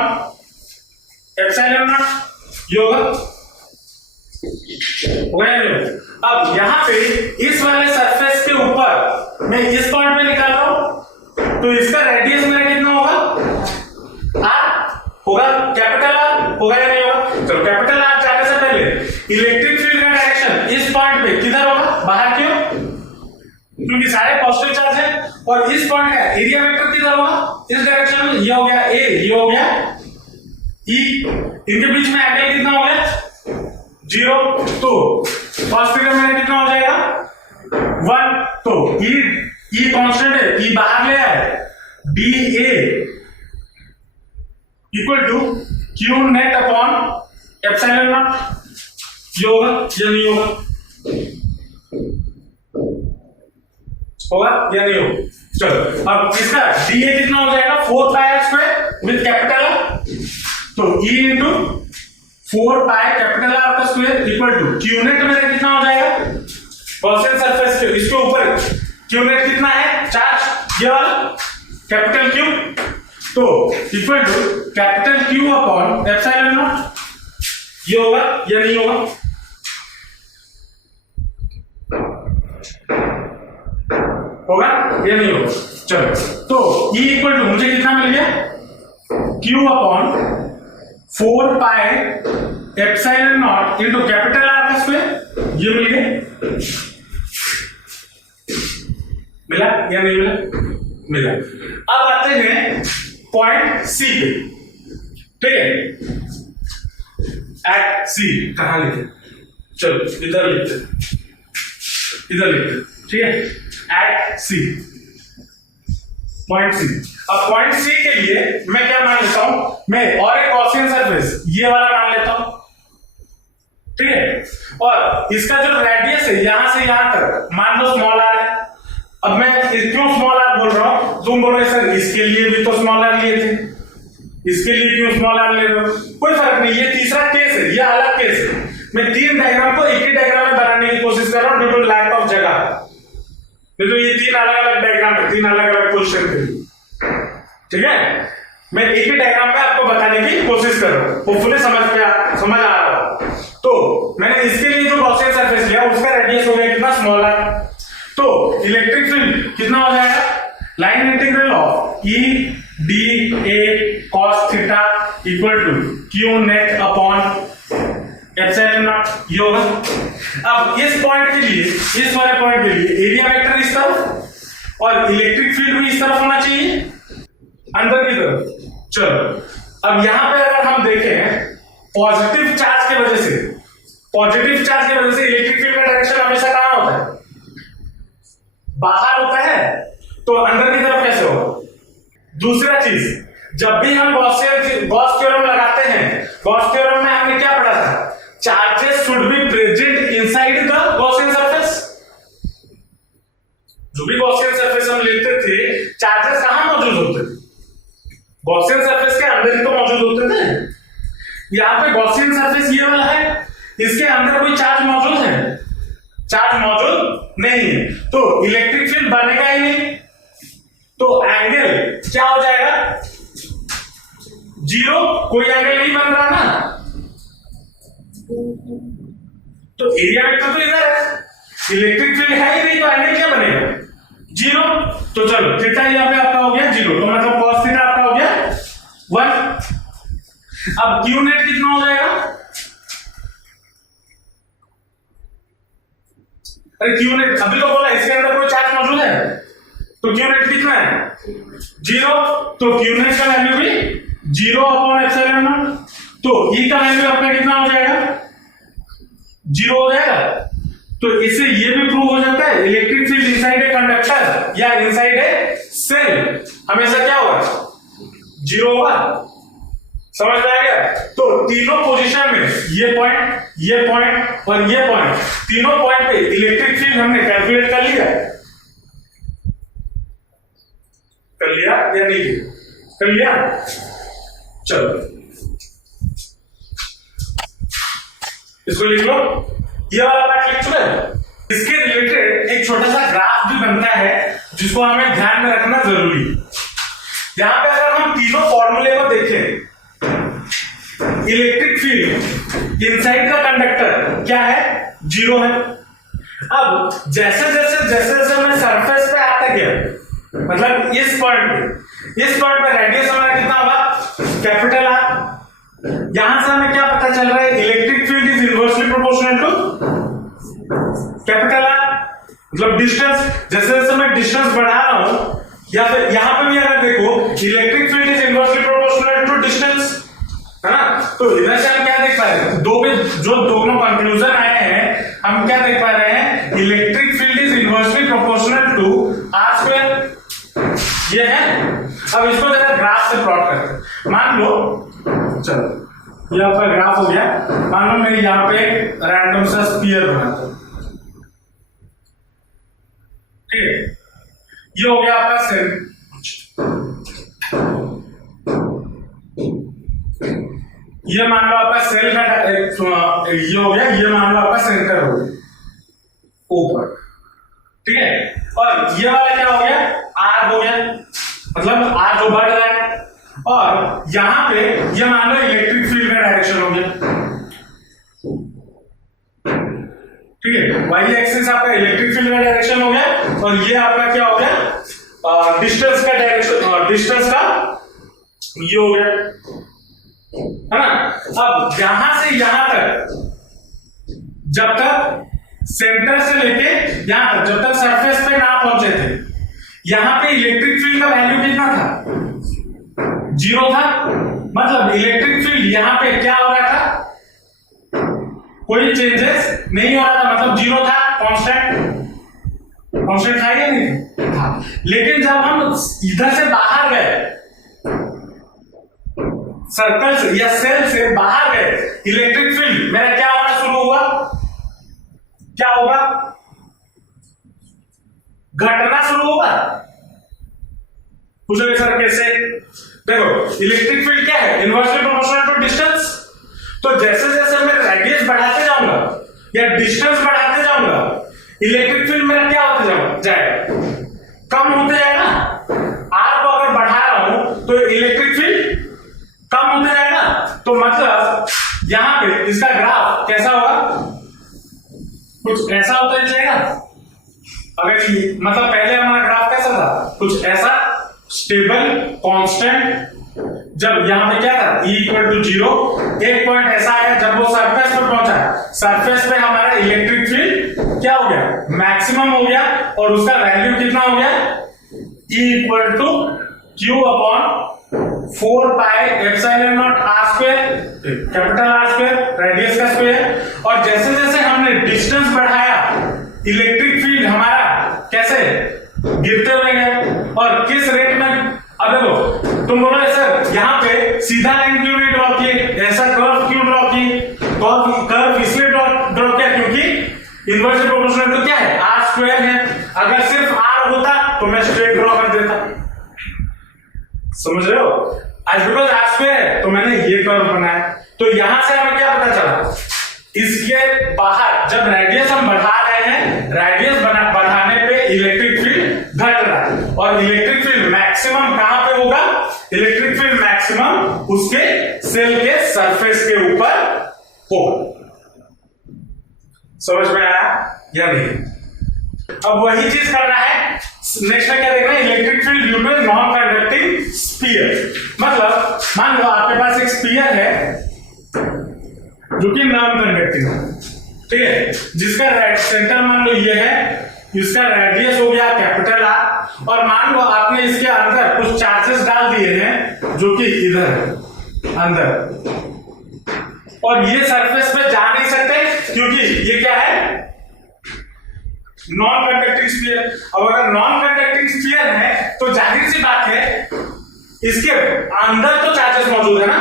epsilon naught ये होगा। अब यहां पे इस वाले सरफेस के ऊपर मैं इस पॉइंट पे निकाल रहा हूं, तो इसका रेडियस मेरा कितना होगा, आर होगा, कैपिटल आर होगा या नहीं होगा। चलो कैपिटल आर जाने से पहले इलेक्ट्रिक फील्ड का डायरेक्शन इस पॉइंट पे किधर होगा, बाहर क्यों, क्योंकि सारे पॉजिटिव चार्ज है, और इस पॉइंट का एरिया वेक्टर किधर होगा, इस डायरेक्शन में, ये हो गया ए, ये हो गया ई, इनके बीच में एंगल कितना हो गया 0, तो cos थीटा मेरा कितना हो जाएगा 1, तो ई कांस्टेंट है, ई बाहर ले आए, D A equal to Q net upon epsilon naught ये होगा या नहीं होगा, होगा या नहीं होगा। चलो अब इसका डीए कितना हो जाएगा 4 pi square with capital R, तो E into 4 pi capital R का square equal to Q net मेरा कितना हो जाएगा, कॉन्स्टेंट सरफेस के इसके ऊपर क्यू नेट कितना है, चार्ज ये वाला कैपिटल क्यू, तो equal to capital Q upon epsilon naught ये होगा या नहीं होगा, होगा या नहीं होगा। चलो तो E इक्वल टू मुझे कितना मिल गया, Q upon 4 pi epsilon naught into capital R का स्क्वायर ये मिल गया, मिला या नहीं मिला, मिला। अब आते हैं पॉइंट सी पे, ठीक है, एट सी कहां लिखे, चलो इधर लिखते, इधर लिखते, ठीक है, एट सी, पॉइंट सी। अब पॉइंट सी के लिए मैं क्या मान लेता हूं, मैं और एक गॉसियन सरफेस ये वाला मान लेता हूं, ठीक है, और इसका जो रेडियस है यहां से यहां तक मान लो स्मॉल आर है। अब मैं क्यों स्मॉल आर बोल रहा हूं, तुम बोल रहे सर इसके लिए भी तो स्मॉल आर लिए थे, इसके लिए क्यों स्मॉल आर ले रहे हो, कोई फर्क नहीं, ये तीसरा केस है, ये अलग केस है। मैं 3 डायग्राम को एक ही डायग्राम में बनाने की कोशिश कर रहा हूं ड्यू टू लैक ऑफ जगह, तो ये 3 अलग अलग डायग्राम है, 3 अलग अलग पोजीशन के लिए, ठीक है। मैं एक ही डायग्राम पे आपको बताने की कोशिश कर रहा हूं, होपफुली समझ आ रहा हो। तो मैंने इसके लिए जो गॉसियन सरफेस लिया उसका रेडियस हो गया कितना, स्मॉल आर, तो इलेक्ट्रिक फील्ड कितना हो जाएगा, line integral of E d a cos theta equal to Q net upon epsilon naught ये होगा। अब इस पॉइंट के लिए, इस वाले पॉइंट के लिए एरिया वेक्टर इस तरफ और इलेक्ट्रिक फील्ड भी इस तरफ होना चाहिए, अंदर की तरफ। चलो अब यहां पे अगर हम देखें पॉजिटिव चार्ज की वजह से, पॉजिटिव चार्ज की वजह से इलेक्ट्रिक फील्ड का डायरेक्शन हमेशा कहां होता है, बाहर होता है तो अंदर की तरफ कैसे होगा। दूसरा चीज, जब भी हम गॉस थ्योरम लगाते हैं, गॉस थ्योरम में हमने क्या पढ़ा था, charges should be present inside the Gaussian surface. जो भी गॉसियन सरफेस हम लेते थे, चार्जेस कहां मौजूद होते थे, गॉसियन सरफेस के अंदर ही तो मौजूद होते थे। यहां पे गॉसियन सरफेस ये वाला है, इसके अंदर कोई चार्ज मौजूद है, चार्ज मौजूद नहीं है, तो इलेक्ट्रिक फील्ड बनेगा ही नहीं। तो एंगल क्या हो जाएगा, जीरो, कोई एंगल नहीं बन रहा ना, तो एरिया वेक्टर तो इधर है, इलेक्ट्रिक फील्ड है ही नहीं, तो एंगल क्या बनेगा, जीरो। तो चलो थीटा यहाँ पे आपका हो गया जीरो, तो मतलब cos थीटा आपका हो गया 1। अब क्यू नेट कितना हो जाएगा, अरे क्यू नेट अभी तो बोला इसके अंदर कोई चार्ज मौजूद है, तो क्यू नेट कितना है, जीरो। तो क्यू नेट का वैल्यू भी जीरो अपॉन एप्सिलॉन नॉट, तो ई का वैल्यू आपका कितना हो जाएगा, जीरो हो जाएगा। तो इससे ये भी प्रूव हो जाता है electric field inside a conductor या इनसाइड ए सेल हमेशा क्या होगा, जीरो होगा। समझ में आ गया। तो तीनों पोजीशन में ये पॉइंट और ये पॉइंट, तीनों पॉइंट पे इलेक्ट्रिक फील्ड हमने कैलकुलेट कर लिया या नहीं कर लिया। चलो इसको लिख लो, ये वाला पार्ट लिख चुके हैं। इसके रिलेटेड एक छोटा सा ग्राफ भी बनता है जिसको हमें ध्यान में रखना जरूरी है। यहां पे अगर हम तीनों फॉर्मूले को देखें, इलेक्ट्रिक फील्ड इनसाइड का कंडक्टर क्या है, जीरो है। अब जैसे जैसे मैं सरफेस पे आता गया, मतलब इस पॉइंट पे रेडियस हमारा कितना होगा, कैपिटल आर। यहां से हमें क्या पता चल रहा है, electric field is inversely proportional to capital R, मतलब डिस्टेंस। जैसे जैसे मैं डिस्टेंस बढ़ा रहा हूं, या फिर यहां पे भी अगर देखो, electric field is inversely proportional to distance, है ना। तो इधर से हम क्या देख पा रहे हैं, दो पे जो दोनों कंक्लूजन आए हैं, हम क्या देख पा रहे हैं, electric field is inversely proportional to are square, ये है। अब इसको जरा ग्राफ से प्लॉट करते हैं। मान लो, चलो ये आपका ग्राफ हो गया। मान लो मैं यहाँ पे रैंडम सा स्फीयर बनाता हूं, ठीक है, ये हो गया आपका सेल। ये मान लो आपका सेल का ये हो गया, ये मान लो आपका सेंटर हो गया ऊपर, ठीक है। और ये वाला क्या हो गया, आर हो गया, मतलब आर जो बढ़ रहा है। और यहां पे ये मान लो इलेक्ट्रिक फील्ड का डायरेक्शन हो गया, ठीक है। वाई एक्सिस आपका इलेक्ट्रिक फील्ड का डायरेक्शन हो गया, और ये आपका क्या हो गया, डिस्टेंस का डायरेक्शन, और डिस्टेंस का ये हो गया, है ना। अब यहां से यहां तक, जब तक सेंटर से लेके यहां तक, जब तक सरफेस पे ना पहुंचे थे, यहां पे इलेक्ट्रिक फील्ड का वैल्यू कितना था, जीरो था। मतलब इलेक्ट्रिक फील्ड यहां पे क्या हो रहा था, कोई चेंजेस नहीं हो रहा था, मतलब जीरो था, कांस्टेंट था या नहीं था। लेकिन जब हम इधर से बाहर गए, सर्कल से या सेल से बाहर गए, इलेक्ट्रिक फील्ड मेरा क्या होना शुरू हुआ, क्या होगा, घटना शुरू होगा। पूछोगे सर कैसे, देखो इलेक्ट्रिक फील्ड क्या है, इनवर्सली प्रोपोर्शनल टू डिस्टेंस। तो जैसे जैसे मैं रेडियस बढ़ाते जाऊंगा या डिस्टेंस बढ़ाते जाऊंगा, इलेक्ट्रिक फील्ड मेरा क्या होते जाएगा, कम होते जाएगा। आर को अगर बढ़ा रहा हूं तो इलेक्ट्रिक फील्ड कम होते जाएगा। तो मतलब यहां पे इसका ग्राफ कैसा होगा, कुछ ऐसा होता जाएगा। अगर मतलब पहले हमारा ग्राफ कैसा था, कुछ ऐसा स्टेबल कांस्टेंट। जब यहां पे क्या था, E = 0, एक पॉइंट ऐसा है जब वो सरफेस पे पहुंचा, सरफेस पे हमारा इलेक्ट्रिक फील्ड क्या हो गया, मैक्सिमम हो गया, और उसका वैल्यू कितना हो गया, E = Q/4 pi epsilon not r square, capital R square, radius का स्क्वायर। और जैसे जैसे हमने डिस्टेंस बढ़ाया, इलेक्ट्रिक फील्ड हमारा कैसे गिरते हुए गए। और किस रेट में, अब देखो तुम बोलो सर यहाँ पे सीधा लाइन क्यों नहीं ड्रॉ किए, ऐसा कर्व क्यों ड्रॉ किए? कर्व इसलिए ड्रॉ किया क्योंकि इनवर्सली प्रोपोर्शनल टू क्या है, आर स्क्वायर है। अगर सिर्फ आर होता तो मैं स्ट्रेट ड्रॉ कर देता, समझ रहे हो? आज बिकॉज आर स्क्वायर है तो मैंने ये कर्व बनाया। तो यहां से हमें क्या पता चला, इसके बाहर जब रेडियस हम बढ़ा रहे हैं, रेडियस बढ़ाने पे इलेक्ट्रिक फील्ड घट रहा है। और इलेक्ट्रिक फील्ड मैक्सिमम कहां पे होगा? इलेक्ट्रिक फील्ड मैक्सिमम उसके सेल के सरफेस के ऊपर होगा। समझ में आया या नहीं? अब वही चीज करना है। नेक्स्ट में क्या देखना है, electric field due to non conducting sphere. मतलब मान लो आपके पास एक स्फीयर है जो कि नॉन कंडक्टिंग है, ठीक है, जिसका सेंटर मान लो ये है, इसका रेडियस हो गया कैपिटल आर, और मान लो आपने इसके अंदर कुछ चार्जेस डाल दिए हैं जो कि इधर है अंदर, और ये सरफेस पे जा नहीं सकते क्योंकि ये क्या है, नॉन कंडक्टिंग स्फीयर। अब अगर नॉन कंडक्टिंग स्फीयर है तो जाहिर सी बात है इसके अंदर तो चार्जेस मौजूद है ना,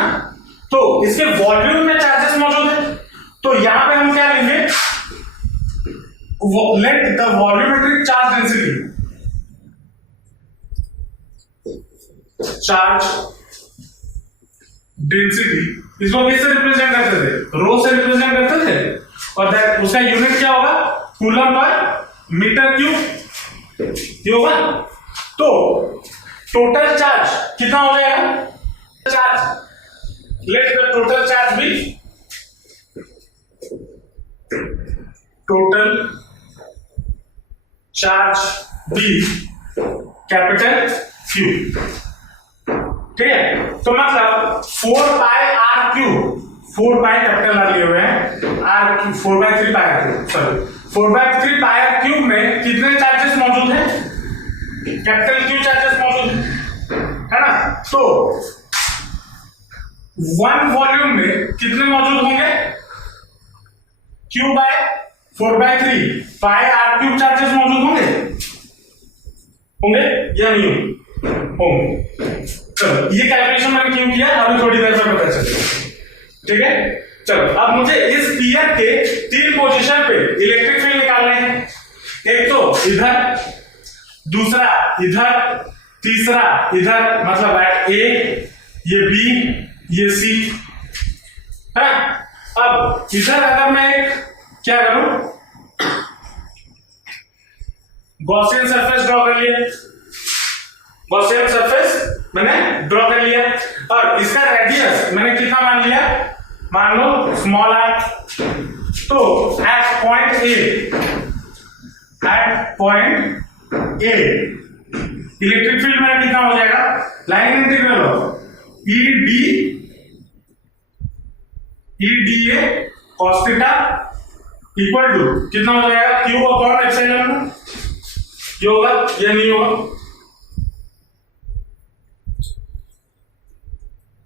तो इसके वॉल्यूम में चार्जेस मौजूद है। तो यहां पे हम क्या लेंगे, let the volumetric charge density, charge density, इसको किससे रिप्रेजेंट करते थे, रो से रिप्रेजेंट करते थे, और उसका यूनिट क्या होगा, कूलम पर मीटर क्यूब ये होगा। तो टोटल चार्ज कितना हो जाएगा, charge, let the total charge भी, total charge be capital Q, ठीक है। तो मतलब 4 pi R cube, 4 pi capital R लिए हुए हैं, R cube 4/3 pi R cube, sorry 4/3 pi R cube में कितने चार्जेस मौजूद हैं, कैपिटल क्यू चार्जेस मौजूद है ना। तो 1 वॉल्यूम में कितने मौजूद होंगे, Q/4/3 पाई आर क्यूब चार्जेस मौजूद होंगे या नहीं होंगे? चलो ये कैलकुलेशन मैंने क्यों किया अभी थोड़ी देर में पता चलेगा, ठीक है। चलो अब मुझे इस स्फीयर के 3 पोजीशन पे इलेक्ट्रिक फील्ड निकालने हैं। एक तो इधर, दूसरा इधर, तीसरा इधर, मतलब एट ए, ये बी, ये सी है। अब इधर अगर मैं क्या करूं, गॉसियन सरफेस ड्रॉ कर लिया, गॉसियन सरफेस मैंने ड्रॉ कर लिया, और इसका रेडियस मैंने कितना मान लिया, मान लो स्मॉल आर। तो at point A electric field मेरा कितना हो जाएगा, line integral of E D A cos theta equal to कितना हो जाएगा, क्यू अपॉन एप्सिलॉन। ये होगा या नहीं होगा,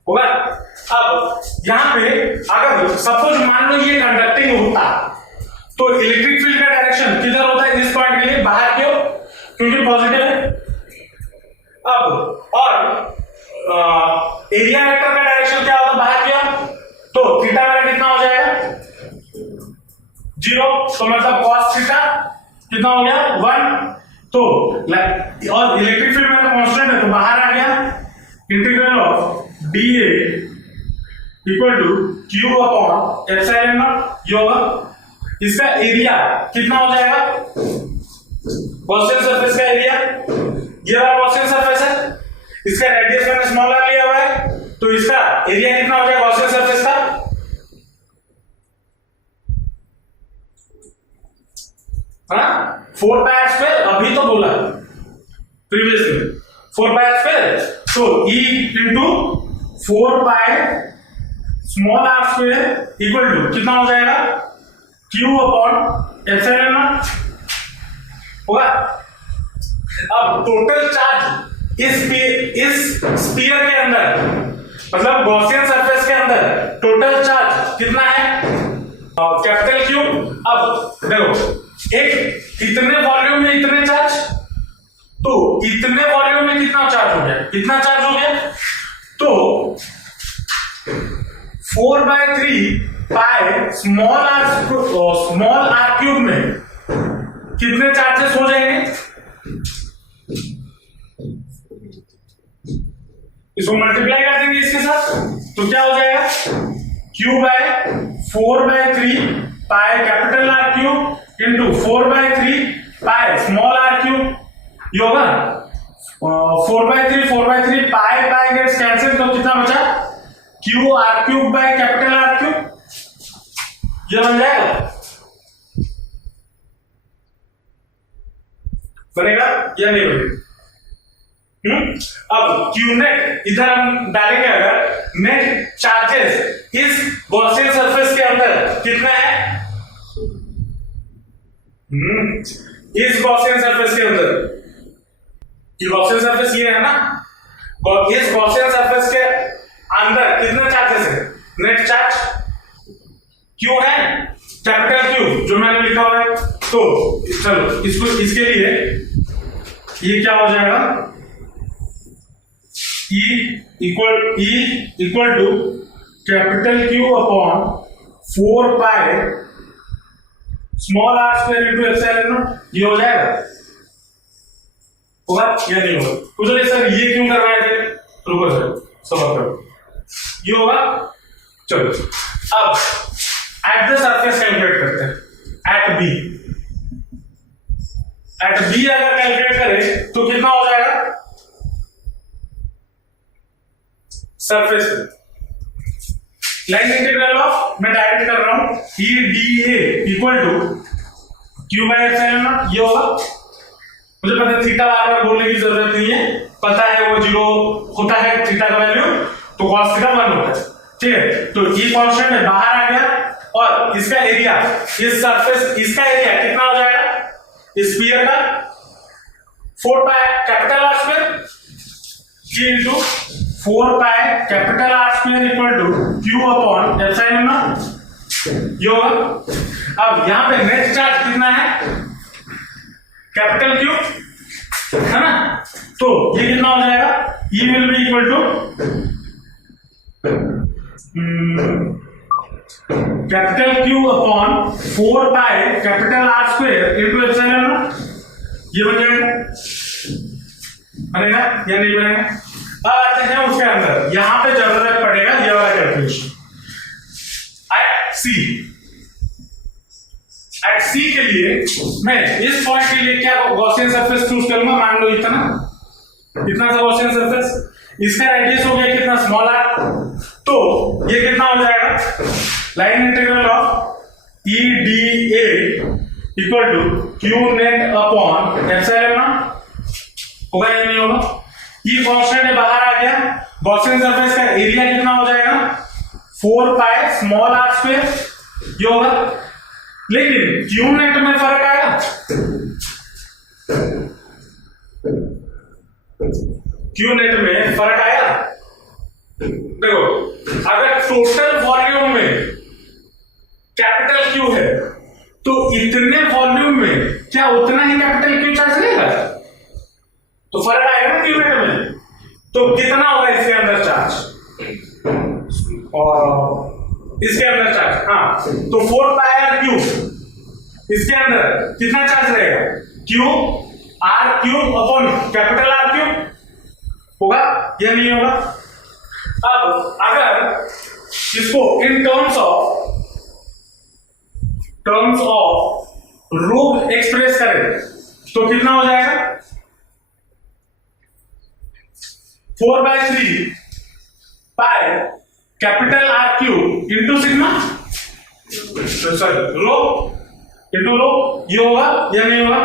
होगा। अब यहां पे अगर सपोज मान लो ये कंडक्टिंग होता तो इलेक्ट्रिक फील्ड का डायरेक्शन किधर होता है, इस पॉइंट के लिए बाहर क्यों, क्योंकि पॉजिटिव है। अब और एरिया वेक्टर का डायरेक्शन क्या होता है, बाहर क्यों, तो थीटा मेरा कितना हो जाएगा 0, तो मतलब cos थीटा कितना हो गया 1। तो और इलेक्ट्रिक फील्ड मेरा कांस्टेंट है तो बाहर आ गया, integral of dA equal to Q upon epsilon naught, ये होगा। इसका एरिया कितना हो जाएगा, गॉसियन सरफेस का एरिया, ये वाला गॉसियन सरफेस है, इसका रेडियस मैंने स्मॉल आर लिया हुआ है, तो इसका एरिया कितना हो जाएगा गॉसियन सरफेस का, है ना 4 पाई आर स्क्वायर, अभी तो बोला प्रीवियसली 4 पाई आर स्क्वायर, तो E into 4 pi small r square equal to कितना हो जाएगा, Q अपॉन एप्सिलॉन नॉट होगा। अब टोटल चार्ज इस स्फीयर के अंदर, मतलब गॉसियन सरफेस के अंदर टोटल चार्ज कितना है, कैपिटल क्यू। अब देखो एक इतने वॉल्यूम में इतने चार्ज, तो इतने वॉल्यूम में कितना चार्ज हो गया, कितना चार्ज हो गया, तो 4/3 पाई स्मॉल आर क्यूब में कितने चार्जेस हो जाएंगे, इसको मल्टीप्लाई कर देंगे इसके साथ, तो क्या हो जाएगा Q/4/3 pi capital R cube into 4/3 pi small r cube, ये होगा 4/3 पाई गेट्स कैंसिल, तो कितना बचा Q are cube by capital R cube, ये बन जाएगा, बनेगा या नहीं बनेगा। अब Q नेट इधर हम डालेंगे, अगर नेट चार्जेस इस गॉसियन सरफेस के अंदर कितना है, इस गॉसियन सरफेस के अंदर, ये गॉसियन सरफेस ये है ना, इस गॉसियन सरफेस के अंदर कितने चार्जेस है, नेट चार्ज क्यू है, कैपिटल क्यू जो मैंने लिखा हुआ है, तो चलो इसको, इसके लिए ये क्या हो जाएगा, E equal to capital Q upon 4 pi small r square into epsilon naught, ये हो जाएगा, होगा या नहीं होगा, कुछ नहीं सर ये क्यों कर रहे थे, रुको सर समझ करो, ये होगा। चलो अब एट द सरफेस कैलकुलेट करते हैं, एट बी अगर कैलकुलेट करें तो कितना हो जाएगा, सरफेस लाइन इंटीग्रल ऑफ, मैं डायरेक्ट कर रहा हूं, EDA इक्वल टू Q/एप्सिलॉन नॉट, ये होगा, मुझे पता है थीटा बार बार बोलने की जरूरत नहीं है, पता है वो 0 होता है थीटा का वैल्यू, तो cos थीटा 1 होता है, ठीक है, तो ये कांस्टेंट है बाहर आ गया, और इसका एरिया, इस सरफेस इसका एरिया कितना हो जाएगा, इस स्फीयर का 4 pi capital R square G into 4 pi capital R square equal to Q upon epsilon naught, ये होगा। अब यहां पे नेट चार्ज कितना है, कैपिटल Q है ना, तो ये कितना हो जाएगा, E will be equal to capital Q upon 4 pi capital R square into epsilon naught, ये बन जाएगा, बनेगा या नहीं बनेगा। अब आते हैं उसके अंदर, यहां पे जरूरत पड़ेगा ये वाला कैलकुलेशन, एट सी के लिए मैं इस पॉइंट के लिए क्या गॉसियन सरफेस चूज करूंगा, मान लो इतना सा गॉसियन सरफेस, इसका रेडियस हो गया कितना, स्मॉल आर, तो ये कितना हो जाएगा, line integral of EDA equal to Q net upon epsilon not, होगा या नहीं होगा, ये कांस्टेंट है बाहर आ गया, गॉसियन सरफेस का एरिया कितना हो जाएगा, 4 पाई स्मॉल आर स्क्वायर, ये होगा, लेकिन Q नेट में फर्क आएगा, Q नेट में फर्क आएगा, देखो अगर टोटल वॉल्यूम में कैपिटल Q है तो इतने वॉल्यूम में क्या उतना ही कैपिटल Q चार्ज लेगा, तो फर्क आएगा ना Q नेट में, तो कितना होगा इसके अंदर चार्ज और इसके अंदर चार्ज, हाँ, तो 4 पाई आर क्यूब, इसके अंदर कितना चार्ज रहेगा, Q are cube upon capital R cube, होगा या नहीं होगा। अब अगर इसको in terms of rho express करें तो कितना हो जाएगा, 4/3 pi capital R cube into sigma, sorry rho into rho, ये होगा या नहीं होगा।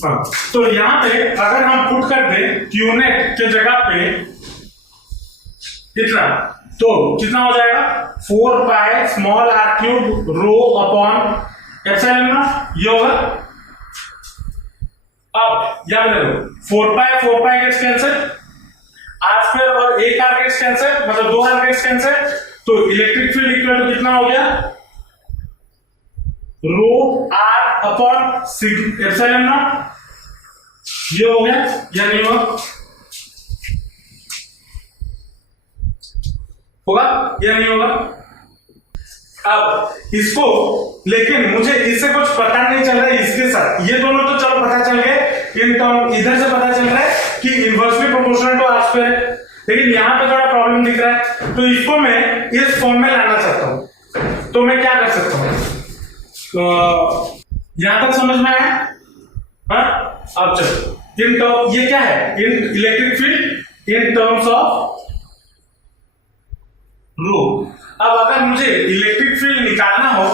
हाँ, तो यहां पे अगर हम पुट कर दें क्यूनेट के जगह पे कितना, तो कितना हो जाएगा 4 pi small r cube rho upon epsilon naught, ये होगा। अब याद रखो 4 pi gets cancel, r square और एक आर गेट्स कैंसिल, मतलब 2 आर गेट्स कैंसिल, तो इलेक्ट्रिक फील्ड इक्वल टू कितना हो गया, rho r upon epsilon naught, ये हो गया या नहीं होगा या नहीं होगा? अब इसको, लेकिन मुझे इससे कुछ पता नहीं चल रहा है इसके साथ, ये दोनों तो चलो पता चल गए, इन टर्म इधर से पता चल रहा है कि inversely proportional to are square है, लेकिन यहां पे थोड़ा प्रॉब्लम दिख रहा है, तो इसको मैं इस फॉर्म में लाना चाहता हूं। तो मैं क्या कर सकता हूं? यहां तक समझ में आया? हाँ, अब चलो इन टर्म, ये क्या है? In electric field in terms of rho. अब अगर मुझे इलेक्ट्रिक फील्ड निकालना हो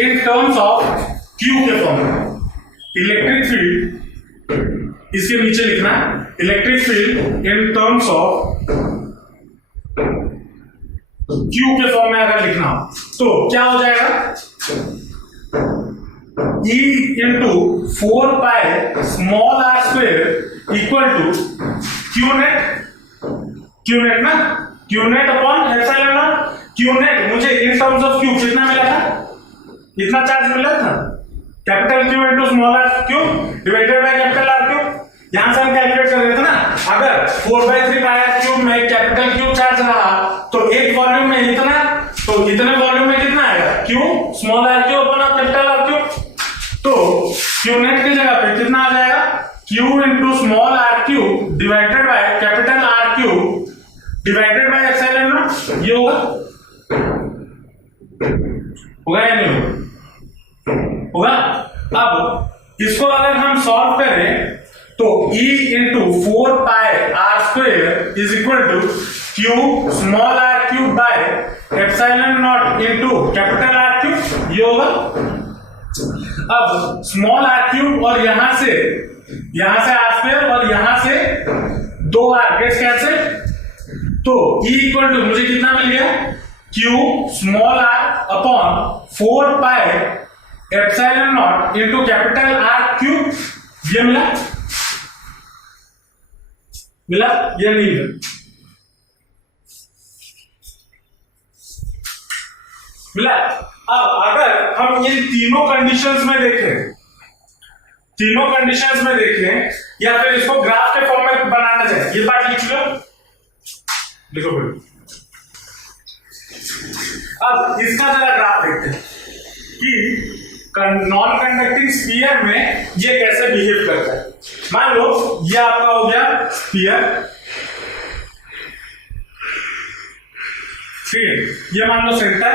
इन टर्म्स ऑफ क्यू के फॉर्म में, इलेक्ट्रिक फील्ड इसके नीचे लिखना, electric field in terms of Q के फॉर्म में अगर लिखना हो तो क्या हो जाएगा? E into 4 pi small R square equal to Q net ना, Q net upon epsilon naught. Q net मुझे इन टर्म्स ऑफ क्यू कितना मिला था? इतना चार्ज मिला था, capital q into small r cube divided by capital R cube. यहां से हम कैलकुलेट कर रहे थे ना, अगर 4/3 पाई आर क्यूब में कैपिटल क्यू चार्ज रहा तो एक वॉल्यूम में इतना, तो इतने वॉल्यूम में कितना आएगा? Q small r cube upon capital R cube. तो क्यू नेट की जगह पे कितना आ जाएगा? Q into small r cube divided by capital R cube divided by epsilon naught. ये होगा या नहीं होगा? अब इसको अगर हम सॉल्व करें तो E into 4 pi r square is equal to q small r cube by epsilon naught into capital R cube, ये होगा। अब स्मॉल आर क्यूब और यहां से आर स्क्वायर और यहां से 2 आर गेट्स कैंसिल, तो E इक्वल टू मुझे कितना मिल गया? Q small r upon 4 pi epsilon naught into capital R cube, ये मिला या नहीं मिला? मिला। अब अगर हम इन तीनों कंडीशंस में देखें या फिर इसको ग्राफ के फॉर्म में बनाना चाहे, ये बात लिखो फिर। अब इसका जरा ग्राफ देखते हैं कि नॉन कंडक्टिंग स्फीयर में ये कैसे बिहेव करता है। मान लो ये आपका हो गया स्फीयर, ठीक है, ये मान लो सेंटर,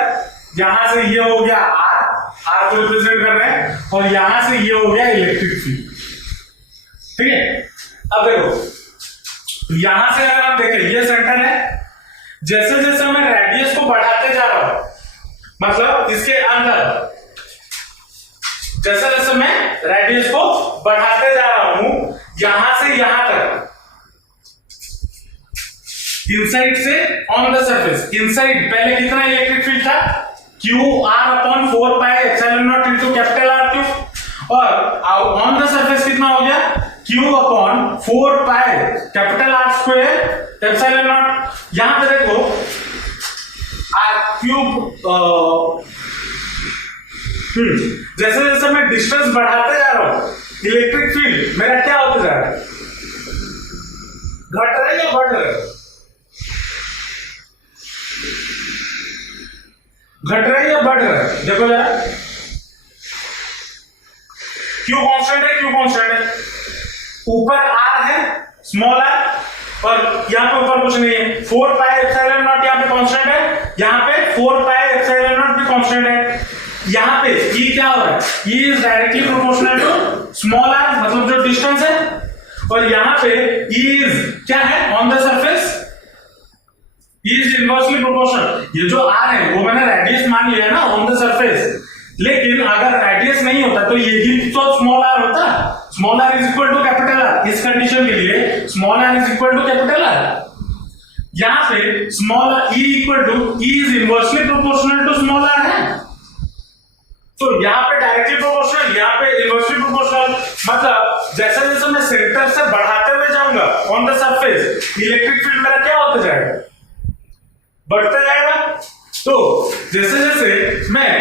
यहां से ये हो गया आर को रिप्रेजेंट कर रहे हैं, और यहां से ये हो गया इलेक्ट्रिक फील्ड, ठीक है। अब देखो यहां से अगर हम देखें, ये सेंटर है, जैसे जैसे मैं रेडियस को बढ़ाते जा रहा हूं, मतलब इसके अंदर जैसे जैसे मैं रेडियस को बढ़ाते जा रहा हूं, यहां से यहां तक, इनसाइड से ऑन द सरफेस, इनसाइड पहले कितना इलेक्ट्रिक फील्ड था? Q R upon 4 pi epsilon naught into capital R cube, और ऑन द सरफेस कितना हो गया? Q upon 4 pi capital R square epsilon naught. यहां पे देखो आर क्यूब, जैसे जैसे मैं डिस्टेंस बढ़ाते जा रहा हूं, इलेक्ट्रिक फील्ड मेरा क्या होता जा रहा है? घट रहा है या बढ़ रहा है? घट रहा है या बढ़ रहा है? देखो जरा, क्यू कांस्टेंट है, ऊपर आर है स्मॉल आर, और यहां पे ऊपर कुछ नहीं है। 4 पाई एप्सिलॉन नॉट यहां पे कांस्टेंट है, यहां पे 4 पाई एप्सिलॉन नॉट भी कांस्टेंट है। यहां पे E क्या हो रहा है? E is directly proportional to small r, मतलब जो डिस्टेंस है, और यहां पे E इज क्या है? On the surface, E is inversely proportional. ये जो R है वो मैंने रेडियस मान लिया ना ऑन द सरफेस, लेकिन अगर रेडियस नहीं होता तो यही तो स्मॉल r होता। Small r is equal to capital R। इस कंडीशन के लिए small r is equal to capital R। यहां पे small E equal to E is inversely proportional to small r है, तो यहां पे डायरेक्टली प्रोपोर्शनल, यहां पे इनवर्सली प्रोपोर्शनल, मतलब जैसे जैसे मैं सेंटर से बढ़ाते हुए जाऊंगा on the surface, electric field मेरा क्या होता जाएगा? बढ़ता जाएगा। तो जैसे जैसे मैं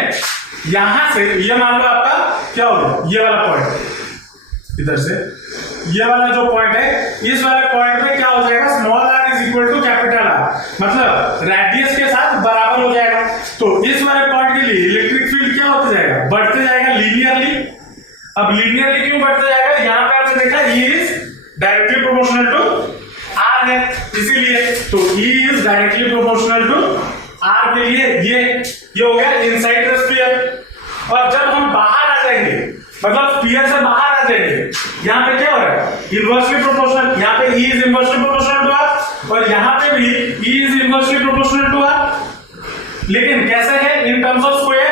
यहां से ये मान लो आपका क्या हो गया, ये वाला पॉइंट, इधर से ये वाला जो पॉइंट है, इस वाले पॉइंट पे क्या हो जाएगा, small r is equal to capital R, मतलब रेडियस के साथ बराबर हो जाएगा। तो इस वाले पॉइंट के लिए इलेक्ट्रिक फील्ड क्या होता जाएगा, बढ़ते जाएगा लीनियरली। अब लीनियरली क्यों बढ़ते जाएगा, यहाँ पे आपने देखा E is directly proportional to R है, इसीलिए तो E is directly proportional to R के लिए ये हो गया इनसाइड द स्फीयर। और जब हम बाहर आ जाएंगे, मतलब स्फीयर से बाहर आ जाएंगे, यहाँ पे क्या हो रहा है, इनवर्सली प्रोपोर्शनल, यहाँ पे E is inversely proportional to R और यहाँ पे भी E is inversely proportional to R, लेकिन कैसे है, इन टर्म्स ऑफ स्क्वायर।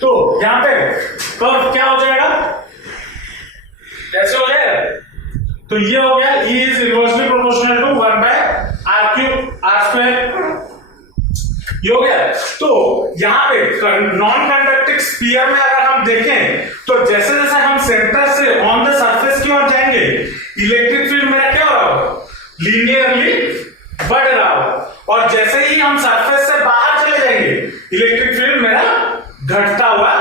तो यहाँ पे कर्व क्या हो जाएगा, कैसे हो जाएगा, तो ये हो गया E is inversely proportional to 1/r³ r², ये हो गया। तो यहाँ पे नॉन कंडक्टिंग स्फीयर में अगर हम देखें तो जैसे जैसे हम सेंटर से ऑन द सरफेस की ओर जाएंगे, इलेक्ट्रिक फील्ड मेरा क्या हो रहा होगा, लीनियरली बढ़ रहा होगा, और जैसे ही हम सरफेस से बाहर चले जाएंगे, इलेक्ट्रिक फील्ड मेरा घटता हुआ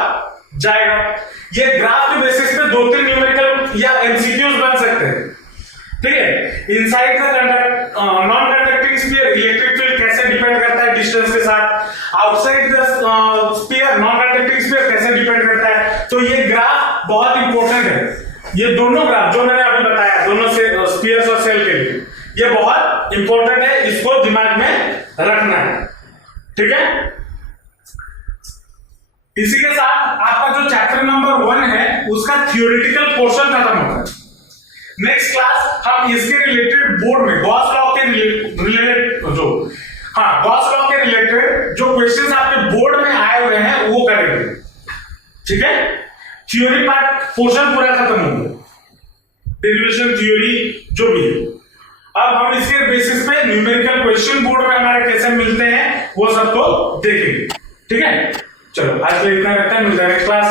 जाएगा। ये ग्राफ के बेसिस पे 2-3 न्यूमेरिकल या एमसीक्यूज बन सकते हैं, ठीक है। Inside the non conducting sphere electric field कैसे डिपेंड करता है डिस्टेंस के साथ, outside the sphere non conducting sphere कैसे डिपेंड करता है। तो ये ग्राफ बहुत इंपॉर्टेंट है, ये दोनों ग्राफ जो मैंने अभी बताया, दोनों से स्फीयर्स और सेल के लिए ये बहुत इंपॉर्टेंट है, इसको दिमाग में रखना है, ठीक है। इसी के साथ आपका जो चैप्टर नंबर 1 है उसका थियोरेटिकल पोर्शन खत्म होता है। नेक्स्ट क्लास हम इसके रिलेटेड बोर्ड में गॉस लॉ के रिलेटेड गॉस लॉ के रिलेटेड जो क्वेश्चंस आपके बोर्ड में आए हुए हैं वो करेंगे, ठीक है। थ्योरी पार्ट पोर्शन पूरा खत्म हो गया, डेरिवेशन थ्योरी जो भी है। अब हम इसके बेसिस पे न्यूमेरिकल क्वेश्चन बोर्ड में हमारे कैसे मिलते हैं वो सबको देखेंगे, ठीक है। चलो आज के लिए इतना रखते हैं, मिलते हैं नेक्स्ट क्लास।